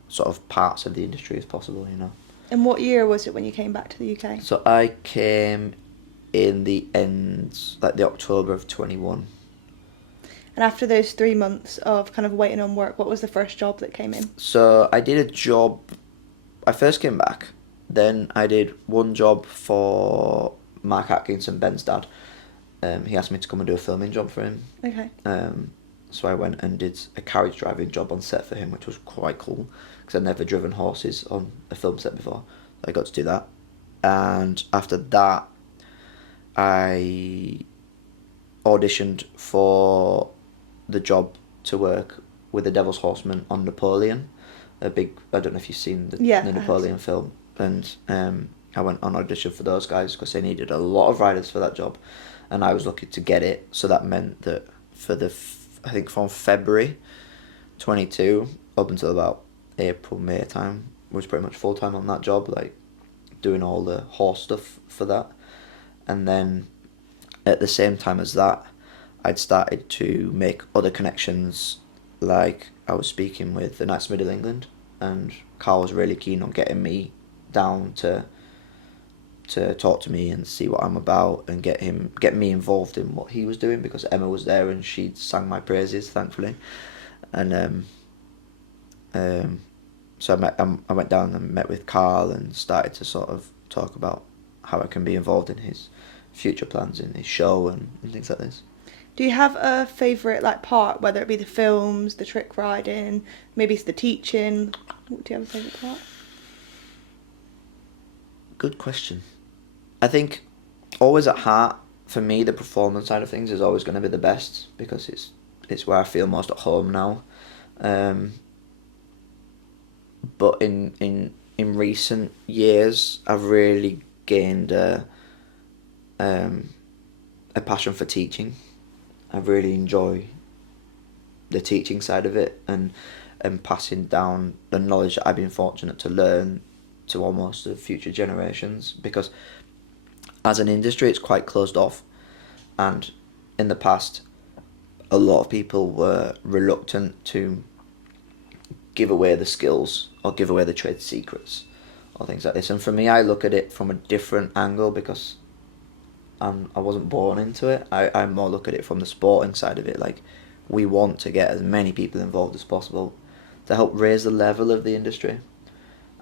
sort of parts of the industry as possible, And what year was it when you came back to the UK? So I came in the end, the October of 21. And after those 3 months of kind of waiting on work, what was the first job that came in? So I did a job, I first came back, then I did one job for Mark Atkinson, Ben's dad. He asked me to come and do a filming job for him. Okay. So I went and did a carriage driving job on set for him, which was quite cool, because I'd never driven horses on a film set before. So I got to do that. And after that, I auditioned for the job to work with the Devil's Horsemen on Napoleon, I don't know if you've seen the Napoleon film, and I went on audition for those guys because they needed a lot of riders for that job, and I was lucky to get it. So that meant that for I think from February 22 up until about April, May time, was pretty much full time on that job, doing all the horse stuff for that. And then at the same time as that, I'd started to make other connections. Like, I was speaking with the Knights of Middle England, and Carl was really keen on getting me down to talk to me and see what I'm about, and get me involved in what he was doing, because Emma was there and she'd sang my praises, thankfully. And so I went down and met with Carl and started to sort of talk about how I can be involved in his future plans in his show and things like this. Do you have a favourite part, whether it be the films, the trick riding, maybe it's the teaching? Do you have a favourite part? Good question. I think always at heart, for me, the performance side of things is always going to be the best, because it's where I feel most at home now. But in recent years, I've really gained a passion for teaching. I really enjoy the teaching side of it, and passing down the knowledge that I've been fortunate to learn to almost the future generations, because as an industry it's quite closed off, and in the past a lot of people were reluctant to give away the skills or give away the trade secrets or things like this. And for me, I look at it from a different angle, because I wasn't born into it. I more look at it from the sporting side of it. We want to get as many people involved as possible to help raise the level of the industry.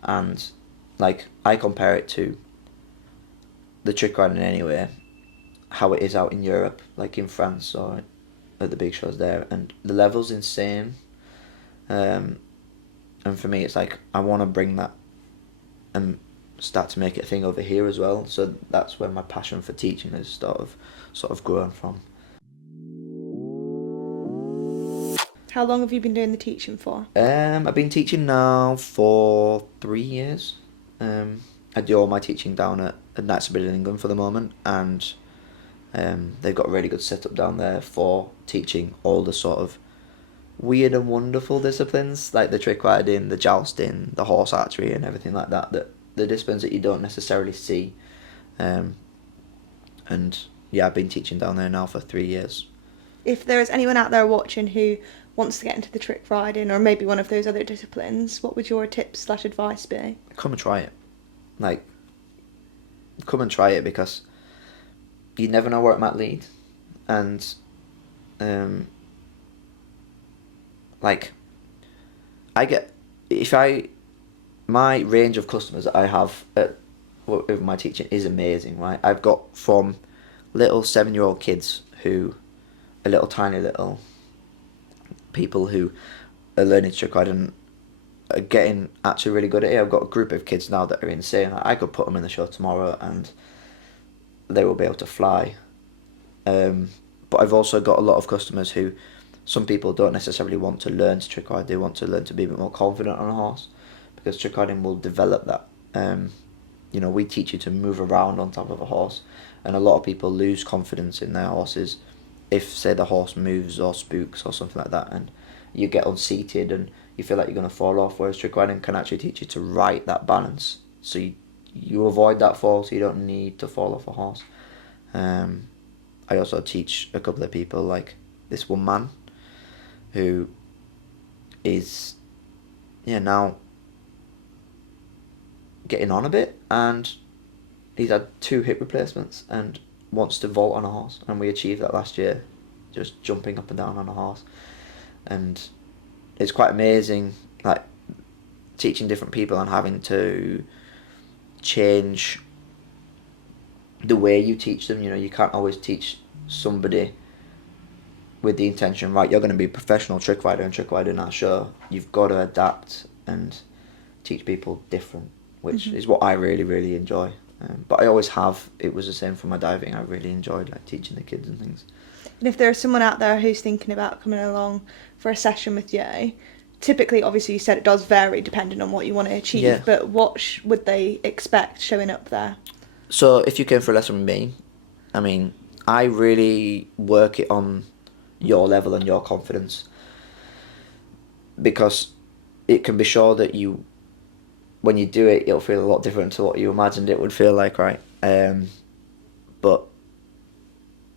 And I compare it to the trick riding anyway, how it is out in Europe, like in France or at the big shows there, and the level's insane. And for me, it's like I want to bring that and start to make it a thing over here as well. So that's where my passion for teaching is sort of grown from. How long have you been doing the teaching for? I've been teaching now for 3 years. I do all my teaching down at Knightsbridge in England for the moment, and they've got a really good setup down there for teaching all the sort of weird and wonderful disciplines, like the trick riding, the jousting, the horse archery and everything like that, the disciplines that you don't necessarily see. And yeah, I've been teaching down there now for 3 years. If there is anyone out there watching who wants to get into the trick riding or maybe one of those other disciplines, what would your tips/advice be? Come and try it. Like, come and try it, because you never know where it might lead. And like, my range of customers that I have with my teaching is amazing, right? I've got from little 7-year-old kids who are little tiny little people who are learning trick riding, are getting actually really good at it. I've got a group of kids now that are insane. I could put them in the show tomorrow and they will be able to fly. But I've also got a lot of customers who, some people don't necessarily want to learn to trick ride. They want to learn to be a bit more confident on a horse, because trick riding will develop that. We teach you to move around on top of a horse, and a lot of people lose confidence in their horses if, say, the horse moves or spooks or something like that, and you get unseated and you feel like you're going to fall off, whereas trick riding can actually teach you to right that balance, so you avoid that fall, so you don't need to fall off a horse. I also teach a couple of people, like this one man who is now getting on a bit, and he's had 2 hip replacements and wants to vault on a horse, and we achieved that last year, just jumping up and down on a horse. And it's quite amazing, like, teaching different people and having to change the way you teach them. You can't always teach somebody with the intention, right, you're going to be a professional trick rider and trick rider in our show. You've got to adapt and teach people different, which is what I really, really enjoy. But I always have. It was the same for my diving. I really enjoyed like teaching the kids and things. And if there's someone out there who's thinking about coming along for a session with you, typically, obviously you said it does vary depending on what you want to achieve, but what would they expect showing up there? So if you came for a lesson with me, I mean, I really work it on your level and your confidence, because it can be sure that when you do it, it'll feel a lot different to what you imagined it would feel like, right? But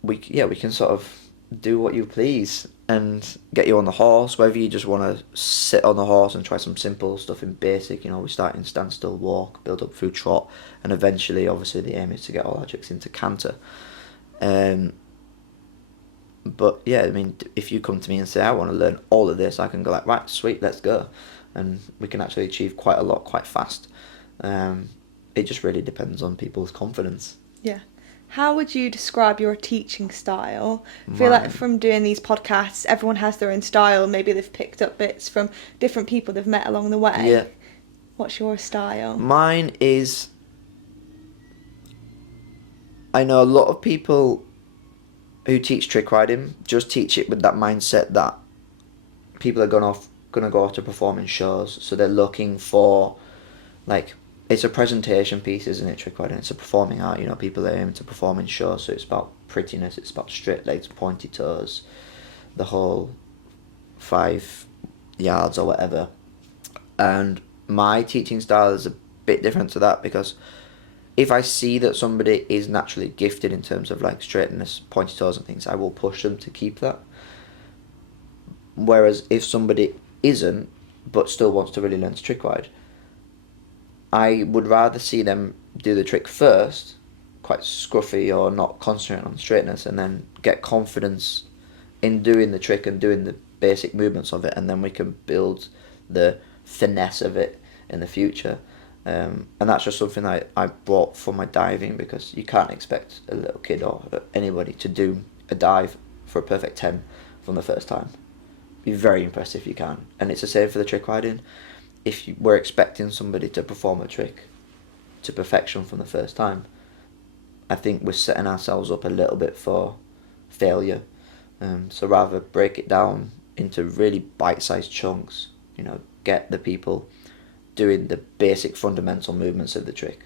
we can sort of do what you please and get you on the horse, whether you just want to sit on the horse and try some simple stuff in basic. We start in standstill walk, build up through trot, and eventually, obviously, the aim is to get all our tricks into canter. But yeah, I mean, if you come to me and say, I want to learn all of this, I can go like, right, sweet, let's go. And we can actually achieve quite a lot quite fast. It just really depends on people's confidence. Yeah. How would you describe your teaching style? I feel like from doing these podcasts, everyone has their own style. Maybe they've picked up bits from different people they've met along the way. Yeah. What's your style? Mine is... I know a lot of people who teach trick riding just teach it with that mindset that people are going to go off to perform in shows. So they're looking for, like... It's a presentation piece, isn't it, trick riding? It's a performing art, people are aiming to perform in shows, so it's about prettiness, it's about straight legs, pointy toes, the whole 5 yards or whatever. And my teaching style is a bit different to that, because if I see that somebody is naturally gifted in terms of like straightness, pointy toes and things, I will push them to keep that. Whereas if somebody isn't, but still wants to really learn to trick ride, I would rather see them do the trick first, quite scruffy or not concentrating on straightness, and then get confidence in doing the trick and doing the basic movements of it, and then we can build the finesse of it in the future. And that's just something I brought for my diving, because you can't expect a little kid or anybody to do a dive for a perfect 10 from the first time. Be very impressive if you can. And it's the same for the trick riding. If we're expecting somebody to perform a trick to perfection from the first time, I think we're setting ourselves up a little bit for failure. So rather break it down into really bite-sized chunks, get the people doing the basic fundamental movements of the trick.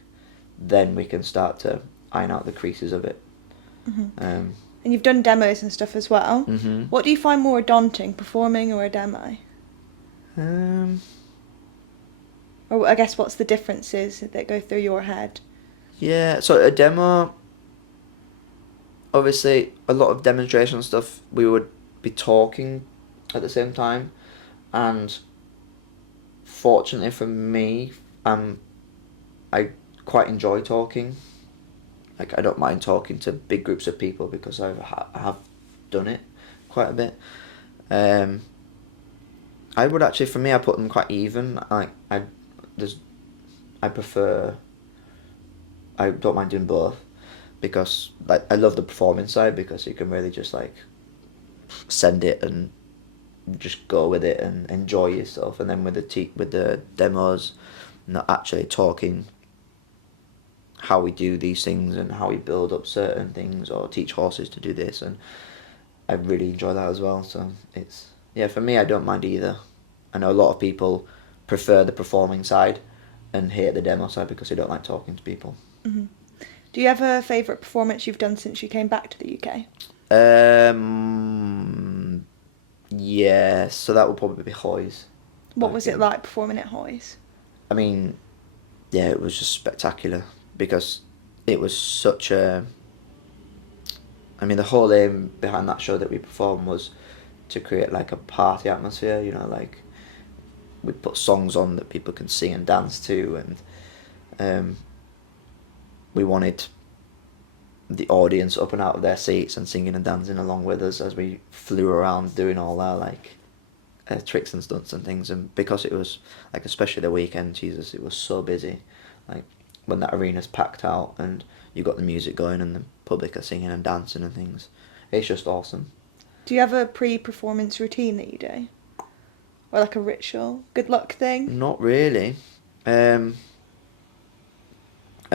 Then we can start to iron out the creases of it. And you've done demos and stuff as well. What do you find more daunting, performing or a demo? Or I guess what's the differences that go through your head? Yeah, so a demo, obviously a lot of demonstration stuff, we would be talking at the same time, and fortunately for me, I quite enjoy talking. Like, I don't mind talking to big groups of people because I have done it quite a bit. I would actually, for me, I put them quite even. I don't mind doing both, because I love the performing side, because you can really just send it and just go with it and enjoy yourself. And then with the demos, not actually talking how we do these things and how we build up certain things or teach horses to do this, and I really enjoy that as well. So for me, I don't mind either. I know a lot of people prefer the performing side and hate the demo side because they don't like talking to people. Do you have a favourite performance you've done since you came back to the UK? Yeah, so that would probably be Hoy's. What was it like performing at Hoy's? I mean, yeah, it was just spectacular, because it was such a... I mean, the whole aim behind that show that we performed was to create a party atmosphere, we put songs on that people can sing and dance to, and we wanted the audience up and out of their seats and singing and dancing along with us as we flew around doing all our tricks and stunts and things. And because it was especially the weekend, Jesus, it was so busy. When that arena's packed out and you got the music going and the public are singing and dancing and things, it's just awesome. Do you have a pre-performance routine that you do? Or a ritual? Good luck thing? Not really. I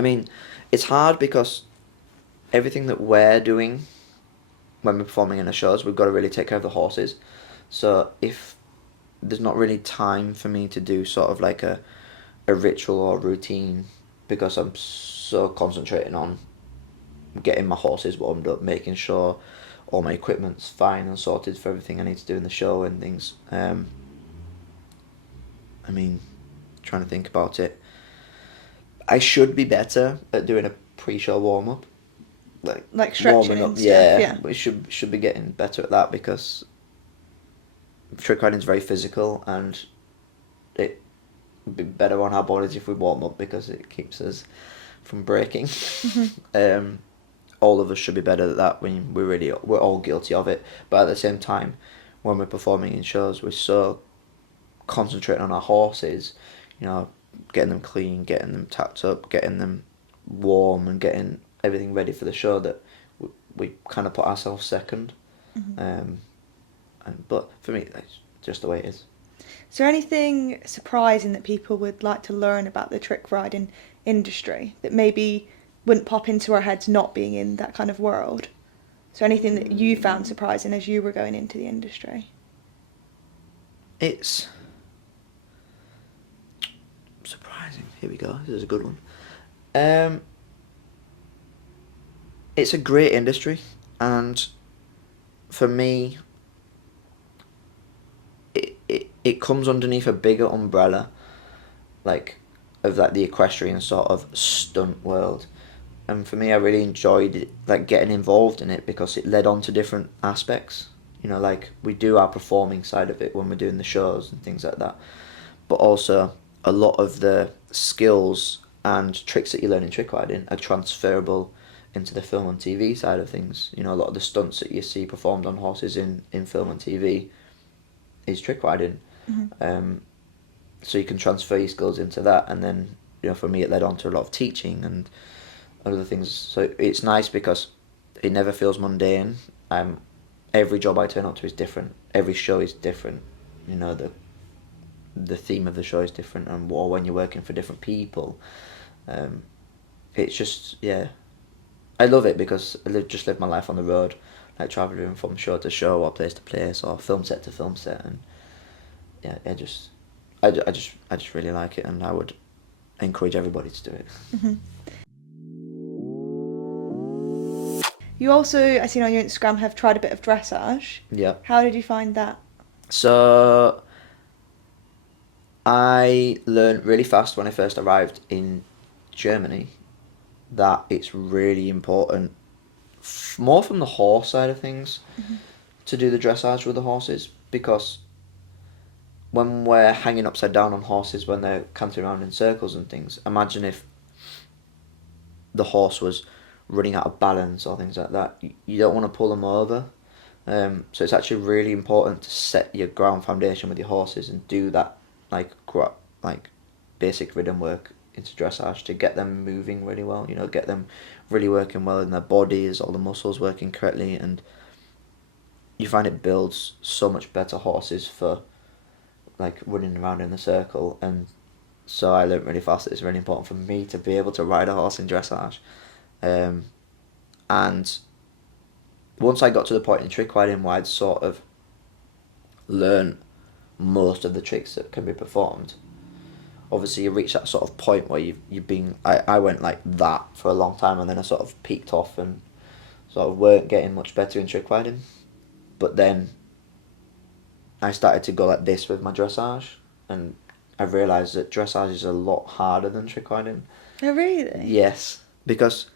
mean, it's hard because everything that we're doing when we're performing in the shows, we've got to really take care of the horses. So if there's not really time for me to do sort of a ritual or routine, because I'm so concentrating on getting my horses warmed up, making sure all my equipment's fine and sorted for everything I need to do in the show and things. I mean, trying to think about it, I should be better at doing a pre-show warm-up. Stretching warming up, and stuff, yeah. We should be getting better at that, because trick riding is very physical, and it would be better on our bodies if we warm up, because it keeps us from breaking. All of us should be better at that. We're all guilty of it, but at the same time, when we're performing in shows, we're so concentrating on our horses, getting them clean, getting them tacked up, getting them warm, and getting everything ready for the show, that we kind of put ourselves second. But for me, that's just the way it is. Is there anything surprising that people would like to learn about the trick riding industry that maybe wouldn't pop into our heads not being in that kind of world? Is there anything that you found surprising as you were going into the industry? It's surprising. Here we go. This is a good one. It's a great industry, and for me, it comes underneath a bigger umbrella, of the equestrian sort of stunt world. And for me, I really enjoyed it, getting involved in it, because it led on to different aspects. We do our performing side of it when we're doing the shows and things like that, but also a lot of the skills and tricks that you learn in trick riding are transferable into the film and TV side of things. A lot of the stunts that you see performed on horses in film and TV is trick riding. So you can transfer your skills into that, and then for me, it led on to a lot of teaching and other things. So it's nice because it never feels mundane. Every job I turn up to is different. Every show is different. The theme of the show is different, and or when you're working for different people, it's just, yeah, I love it because I just live my life on the road, like traveling from show to show or place to place or film set to film set, and yeah, I just really like it, and I would encourage everybody to do it. Mm-hmm. You also, I seen on your Instagram, have tried a bit of dressage. Yeah. How did you find that? So I learned really fast when I first arrived in Germany that it's really important, more from the horse side of things, to do the dressage with the horses, because when we're hanging upside down on horses when they're cantering around in circles and things, imagine if the horse was running out of balance or things like that. You don't want to pull them over. So it's actually really important to set your ground foundation with your horses and do that like basic rhythm work into dressage to get them moving really well, get them really working well in their bodies, all the muscles working correctly, and you find it builds so much better horses for like running around in a circle. And so I learned really fast that it's really important for me to be able to ride a horse in dressage. And once I got to the point in trick riding where I'd sort of learn most of the tricks that can be performed, obviously you reach that sort of point where you've been, I went like that for a long time, and then I sort of peaked off and sort of weren't getting much better in trick riding. But then I started to go like this with my dressage, and I realised that dressage is a lot harder than trick riding. Oh, really? Yes, because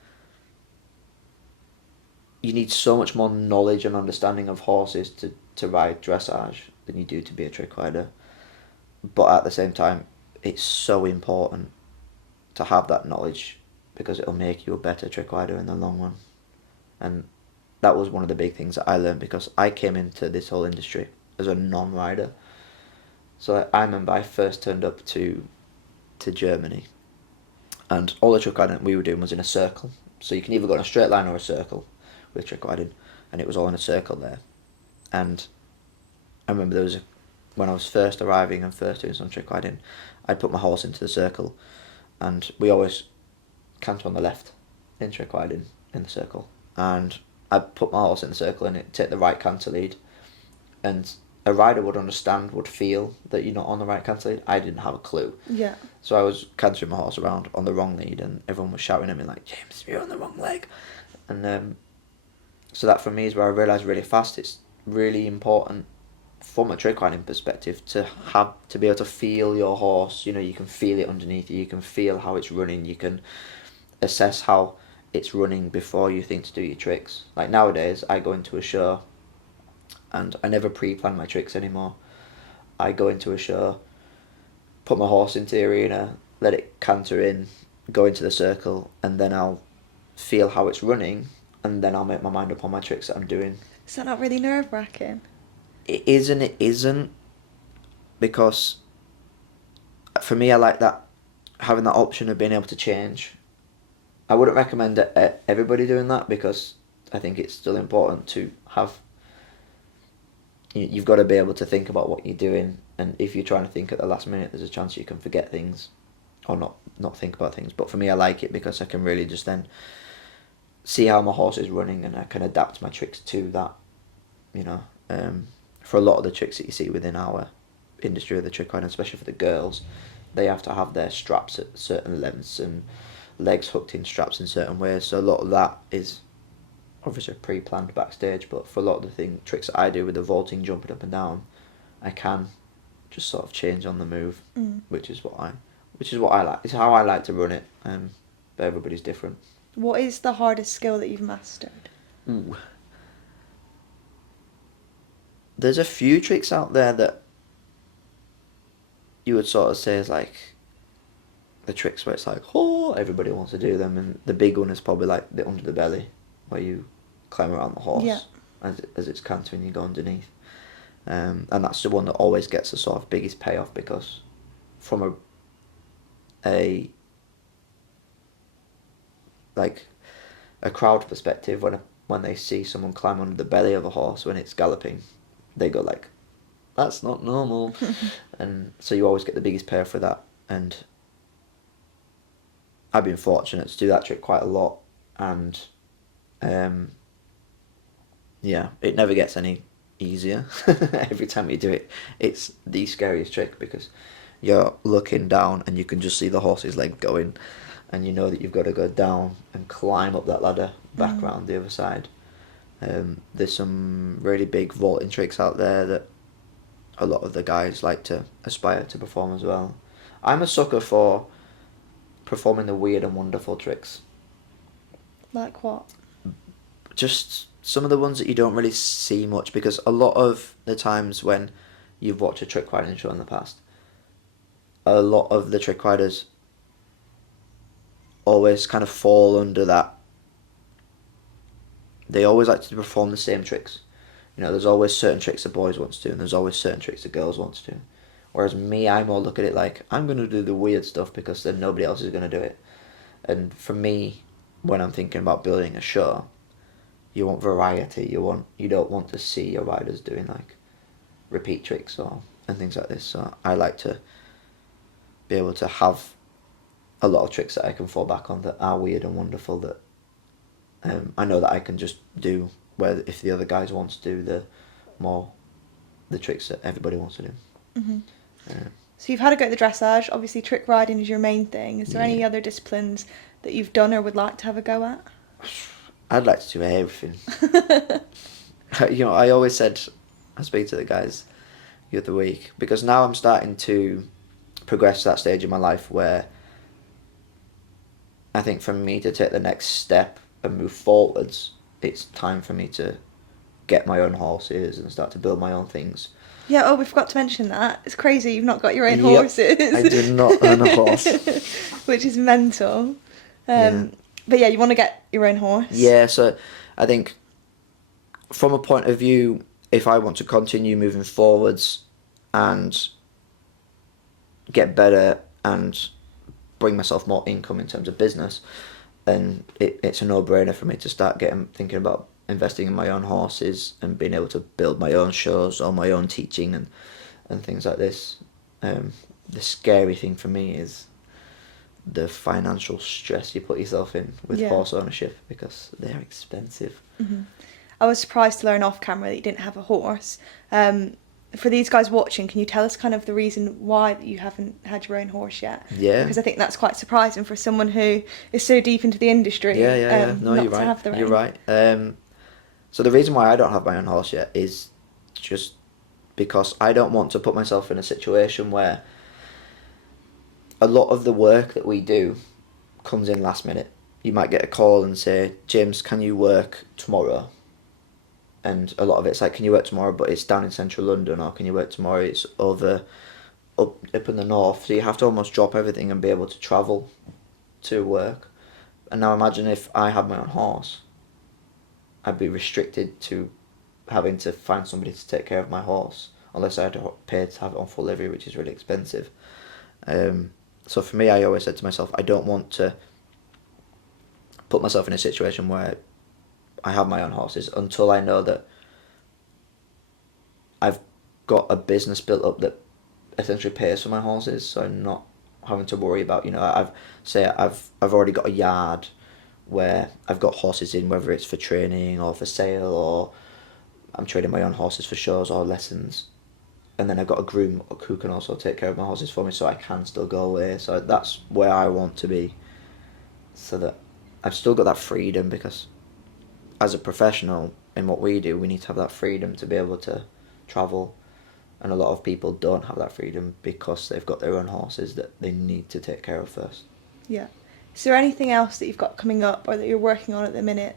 you need so much more knowledge and understanding of horses to ride dressage than you do to be a trick rider. But at the same time, it's so important to have that knowledge because it'll make you a better trick rider in the long run. And that was one of the big things that I learned, because I came into this whole industry as a non-rider. So I remember I first turned up to Germany, and all the trick riding we were doing was in a circle. So you can either go in a straight line or a circle with trick riding, and it was all in a circle there. And I remember when I was first arriving and first doing some trick riding, I'd put my horse into the circle, and we always canter on the left in trick riding in the circle, and I'd put my horse in the circle and it'd take the right canter lead, and a rider would feel that you're not on the right canter lead. I didn't have a clue. Yeah. So I was cantering my horse around on the wrong lead, and everyone was shouting at me like, "James, you're on the wrong leg." And so that for me is where I realised really fast it's really important from a trick riding perspective to be able to feel your horse. You can feel it underneath you can feel how it's running, you can assess how it's running before you think to do your tricks. Like nowadays I go into a show and I never pre-plan my tricks anymore. I go into a show, put my horse into the arena, let it canter in, go into the circle, and then I'll feel how it's running, and then I'll make my mind up on my tricks that I'm doing. Is that not really nerve-wracking? It is and it isn't, because for me I like that, having that option of being able to change. I wouldn't recommend everybody doing that, because I think it's still important to have, you've got to be able to think about what you're doing, and if you're trying to think at the last minute, there's a chance you can forget things or not think about things. But for me I like it because I can really just then see how my horse is running, and I can adapt my tricks to that. For a lot of the tricks that you see within our industry of the trick riding, especially for the girls, they have to have their straps at certain lengths and legs hooked in straps in certain ways. So a lot of that is obviously pre-planned backstage, but for a lot of the tricks that I do with the vaulting, jumping up and down, I can just sort of change on the move, which is what I like. It's how I like to run it. But everybody's different. What is the hardest skill that you've mastered? Ooh. There's a few tricks out there that you would sort of say is like the tricks where it's like, oh, everybody wants to do them, and the big one is probably like the under the belly, where you climb around the horse as it's cantering, you go underneath. And that's the one that always gets the sort of biggest payoff, because from a like a crowd perspective, when they see someone climb under the belly of a horse when it's galloping, they go like, that's not normal. And so you always get the biggest pair for that. And I've been fortunate to do that trick quite a lot, and yeah, it never gets any easier. Every time you do it, it's the scariest trick, because you're looking down and you can just see the horse's leg going, and you know that you've got to go down and climb up that ladder back round the other side. There's some really big vaulting tricks out there that a lot of the guys like to aspire to perform as well. I'm a sucker for performing the weird and wonderful tricks. Like what? Just some of the ones that you don't really see much, because a lot of the times when you've watched a trick riding show in the past, a lot of the trick riders always kind of fall under that. They always like to perform the same tricks. You know, there's always certain tricks that boys want to do, and there's always certain tricks that girls want to do. Whereas me, I more look at it like, I'm going to do the weird stuff because then nobody else is going to do it. And for me, when I'm thinking about building a show, you want variety. You don't want to see your riders doing like repeat tricks and things like this. So I like to be able to have a lot of tricks that I can fall back on that are weird and wonderful, that I know that I can just do, where if the other guys want to do the tricks that everybody wants to do. Mm-hmm. So you've had a go at the dressage. Obviously trick riding is your main thing. Is there any other disciplines that you've done or would like to have a go at? I'd like to do everything. You know, I always said, I speak to the guys the other week, because now I'm starting to progress to that stage in my life where I think for me to take the next step and move forwards, it's time for me to get my own horses and start to build my own things. Yeah, we forgot to mention that. It's crazy you've not got your own horses. I do not own a horse. Which is mental. But yeah, you want to get your own horse. Yeah, so I think from a point of view, if I want to continue moving forwards and get better and bring myself more income in terms of business, then it's a no-brainer for me to start thinking about investing in my own horses and being able to build my own shows or my own teaching and things like this. The scary thing for me is the financial stress you put yourself in with horse ownership, because they're expensive. Mm-hmm. I was surprised to learn off camera that you didn't have a horse. For these guys watching, can you tell us kind of the reason why you haven't had your own horse yet? Yeah. Because I think that's quite surprising for someone who is so deep into the industry. Yeah. No, not you're to right. have their You're own. right. So the reason why I don't have my own horse yet is just because I don't want to put myself in a situation where a lot of the work that we do comes in last minute. You might get a call and say, James, can you work tomorrow? And a lot of it's like, can you work tomorrow, but it's down in central London, or can you work tomorrow, it's up in the north. So you have to almost drop everything and be able to travel to work. And now imagine if I had my own horse, I'd be restricted to having to find somebody to take care of my horse, unless I had to pay to have it on full livery, which is really expensive. So for me, I always said to myself, I don't want to put myself in a situation where I have my own horses until I know that I've got a business built up that essentially pays for my horses, so I'm not having to worry about, you know, I've already got a yard where I've got horses in, whether it's for training or for sale, or I'm training my own horses for shows or lessons. And then I've got a groom who can also take care of my horses for me, so I can still go away. So that's where I want to be, so that I've still got that freedom, because as a professional in what we do, we need to have that freedom to be able to travel. And a lot of people don't have that freedom because they've got their own horses that they need to take care of first. Yeah. Is there anything else that you've got coming up or that you're working on at the minute?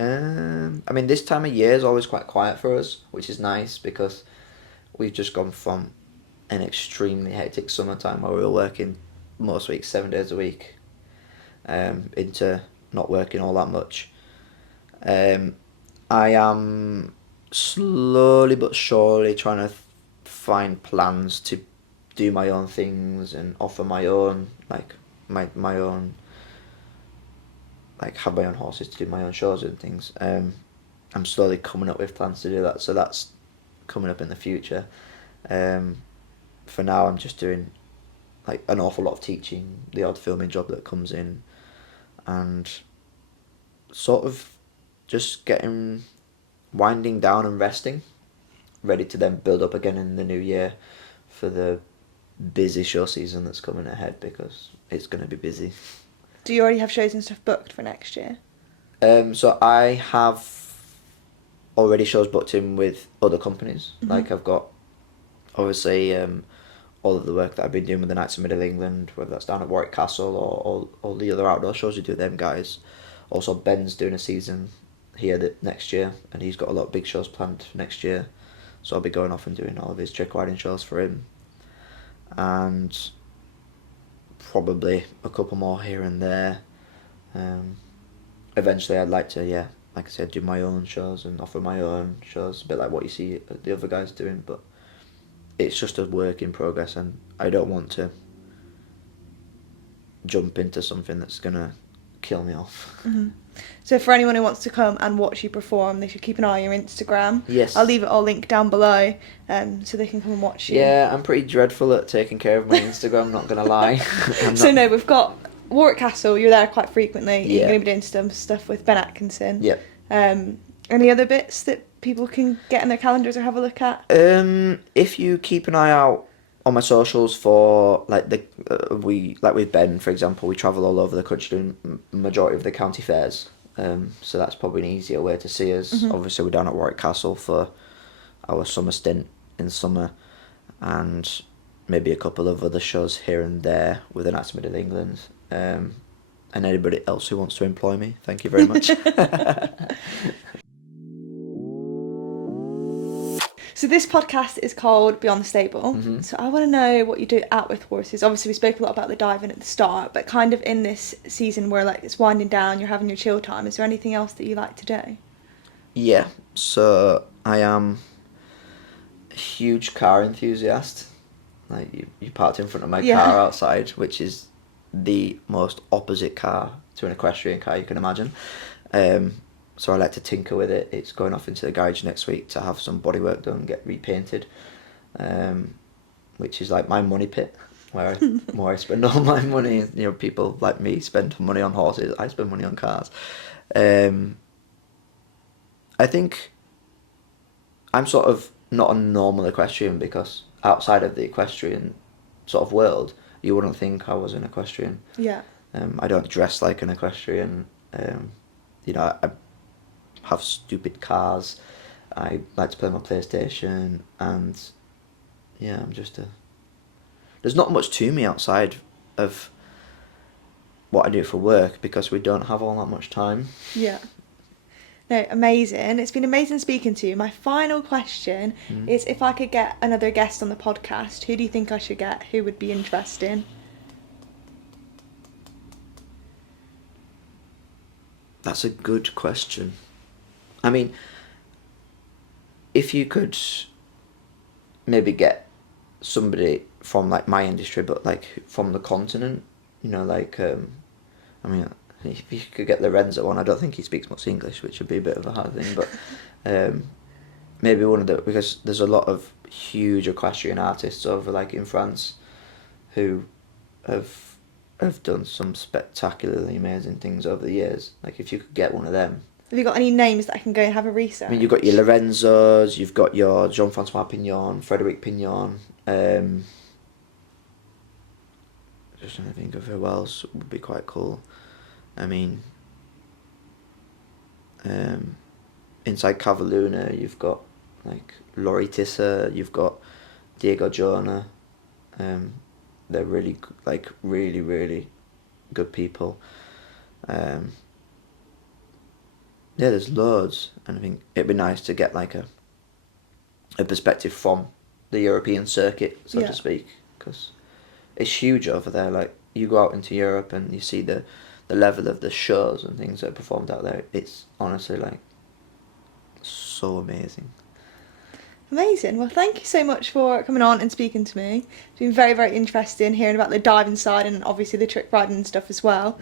I mean, this time of year is always quite quiet for us, which is nice, because we've just gone from an extremely hectic summertime where we were working most weeks 7 days a week, into not working all that much. I am slowly but surely trying to find plans to do my own things and offer my own, like my own like have my own horses to do my own shows and things. I'm slowly coming up with plans to do that, so that's coming up in the future. For now, I'm just doing like an awful lot of teaching, the odd filming job that comes in, and sort of just winding down and resting, ready to then build up again in the new year for the busy show season that's coming ahead, because it's going to be busy. Do you already have shows and stuff booked for next year? So I have already shows booked in with other companies. Mm-hmm. Like I've got, obviously, all of the work that I've been doing with the Knights of Middle England, whether that's down at Warwick Castle or all the other outdoor shows we do with them guys. Also, Ben's doing a season here next year, and he's got a lot of big shows planned for next year. So I'll be going off and doing all of his trick riding shows for him. And probably a couple more here and there. Eventually I'd like to, like I said, do my own shows and offer my own shows, a bit like what you see the other guys doing, but it's just a work in progress, and I don't want to jump into something that's going to kill me off. Mm-hmm. So for anyone who wants to come and watch you perform, they should keep an eye on your Instagram. Yes. I'll leave it all linked down below, so they can come and watch you. Yeah, I'm pretty dreadful at taking care of my Instagram, not going to lie. So no, we've got Warwick Castle, you're there quite frequently. Yeah. You're going to be doing some stuff with Ben Atkinson. Yeah. Any other bits that people can get in their calendars or have a look at? If you keep an eye out on my socials for like with Ben, for example, we travel all over the country doing majority of the county fairs. So that's probably an easier way to see us. Mm-hmm. Obviously, we're down at Warwick Castle for our summer stint in summer, and maybe a couple of other shows here and there with the Knights of Middle England. And anybody else who wants to employ me, thank you very much. So this podcast is called Beyond the Stable. Mm-hmm. So I want to know what you do out with horses. Obviously we spoke a lot about the diving at the start, but kind of in this season where like it's winding down, you're having your chill time, is there anything else that you like to do? Yeah, so I am a huge car enthusiast. Like you parked in front of my car outside, which is the most opposite car to an equestrian car you can imagine. So I like to tinker with it. It's going off into the garage next week to have some bodywork done, get repainted, which is like my money pit, where I spend all my money. You know, people like me spend money on horses. I spend money on cars. I think I'm sort of not a normal equestrian, because outside of the equestrian sort of world, you wouldn't think I was an equestrian. Yeah. I don't dress like an equestrian. I have stupid cars. I like to play my PlayStation, and I'm just there's not much to me outside of what I do for work, because we don't have all that much time. Yeah. No, amazing. It's been amazing speaking to you. My final question is, if I could get another guest on the podcast, who do you think I should get? Who would be interesting? That's a good question. I mean, if you could maybe get somebody from like my industry, but like from the continent, if you could get Lorenzo on, I don't think he speaks much English, which would be a bit of a hard thing, but maybe one of because there's a lot of huge equestrian artists over like in France who have done some spectacularly amazing things over the years. Like if you could get one of them. Have you got any names that I can go and have a research? I mean, you've got your Lorenzos, you've got your Jean-Francois Pignon, Frederic Pignon. Just trying to think of who else would be quite cool. I mean, inside Cavalluna, you've got like Laurie Tisser, you've got Diego Jonah. They're really really, really good people. There's loads, and I think it'd be nice to get like a perspective from the European circuit, so to speak, because it's huge over there. Like you go out into Europe and you see the level of the shows and things that are performed out there. It's honestly like so amazing. Amazing. Well, thank you so much for coming on and speaking to me. It's been very, very interesting hearing about the diving side and obviously the trick riding and stuff as well.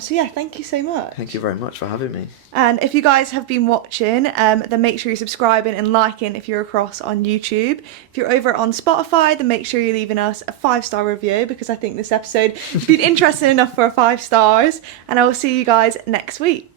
So yeah, thank you so much. Thank you very much for having me. And if you guys have been watching, then make sure you're subscribing and liking if you're across on YouTube. If you're over on Spotify, then make sure you're leaving us a 5-star review, because I think this episode has been interesting enough for 5 stars. And I will see you guys next week.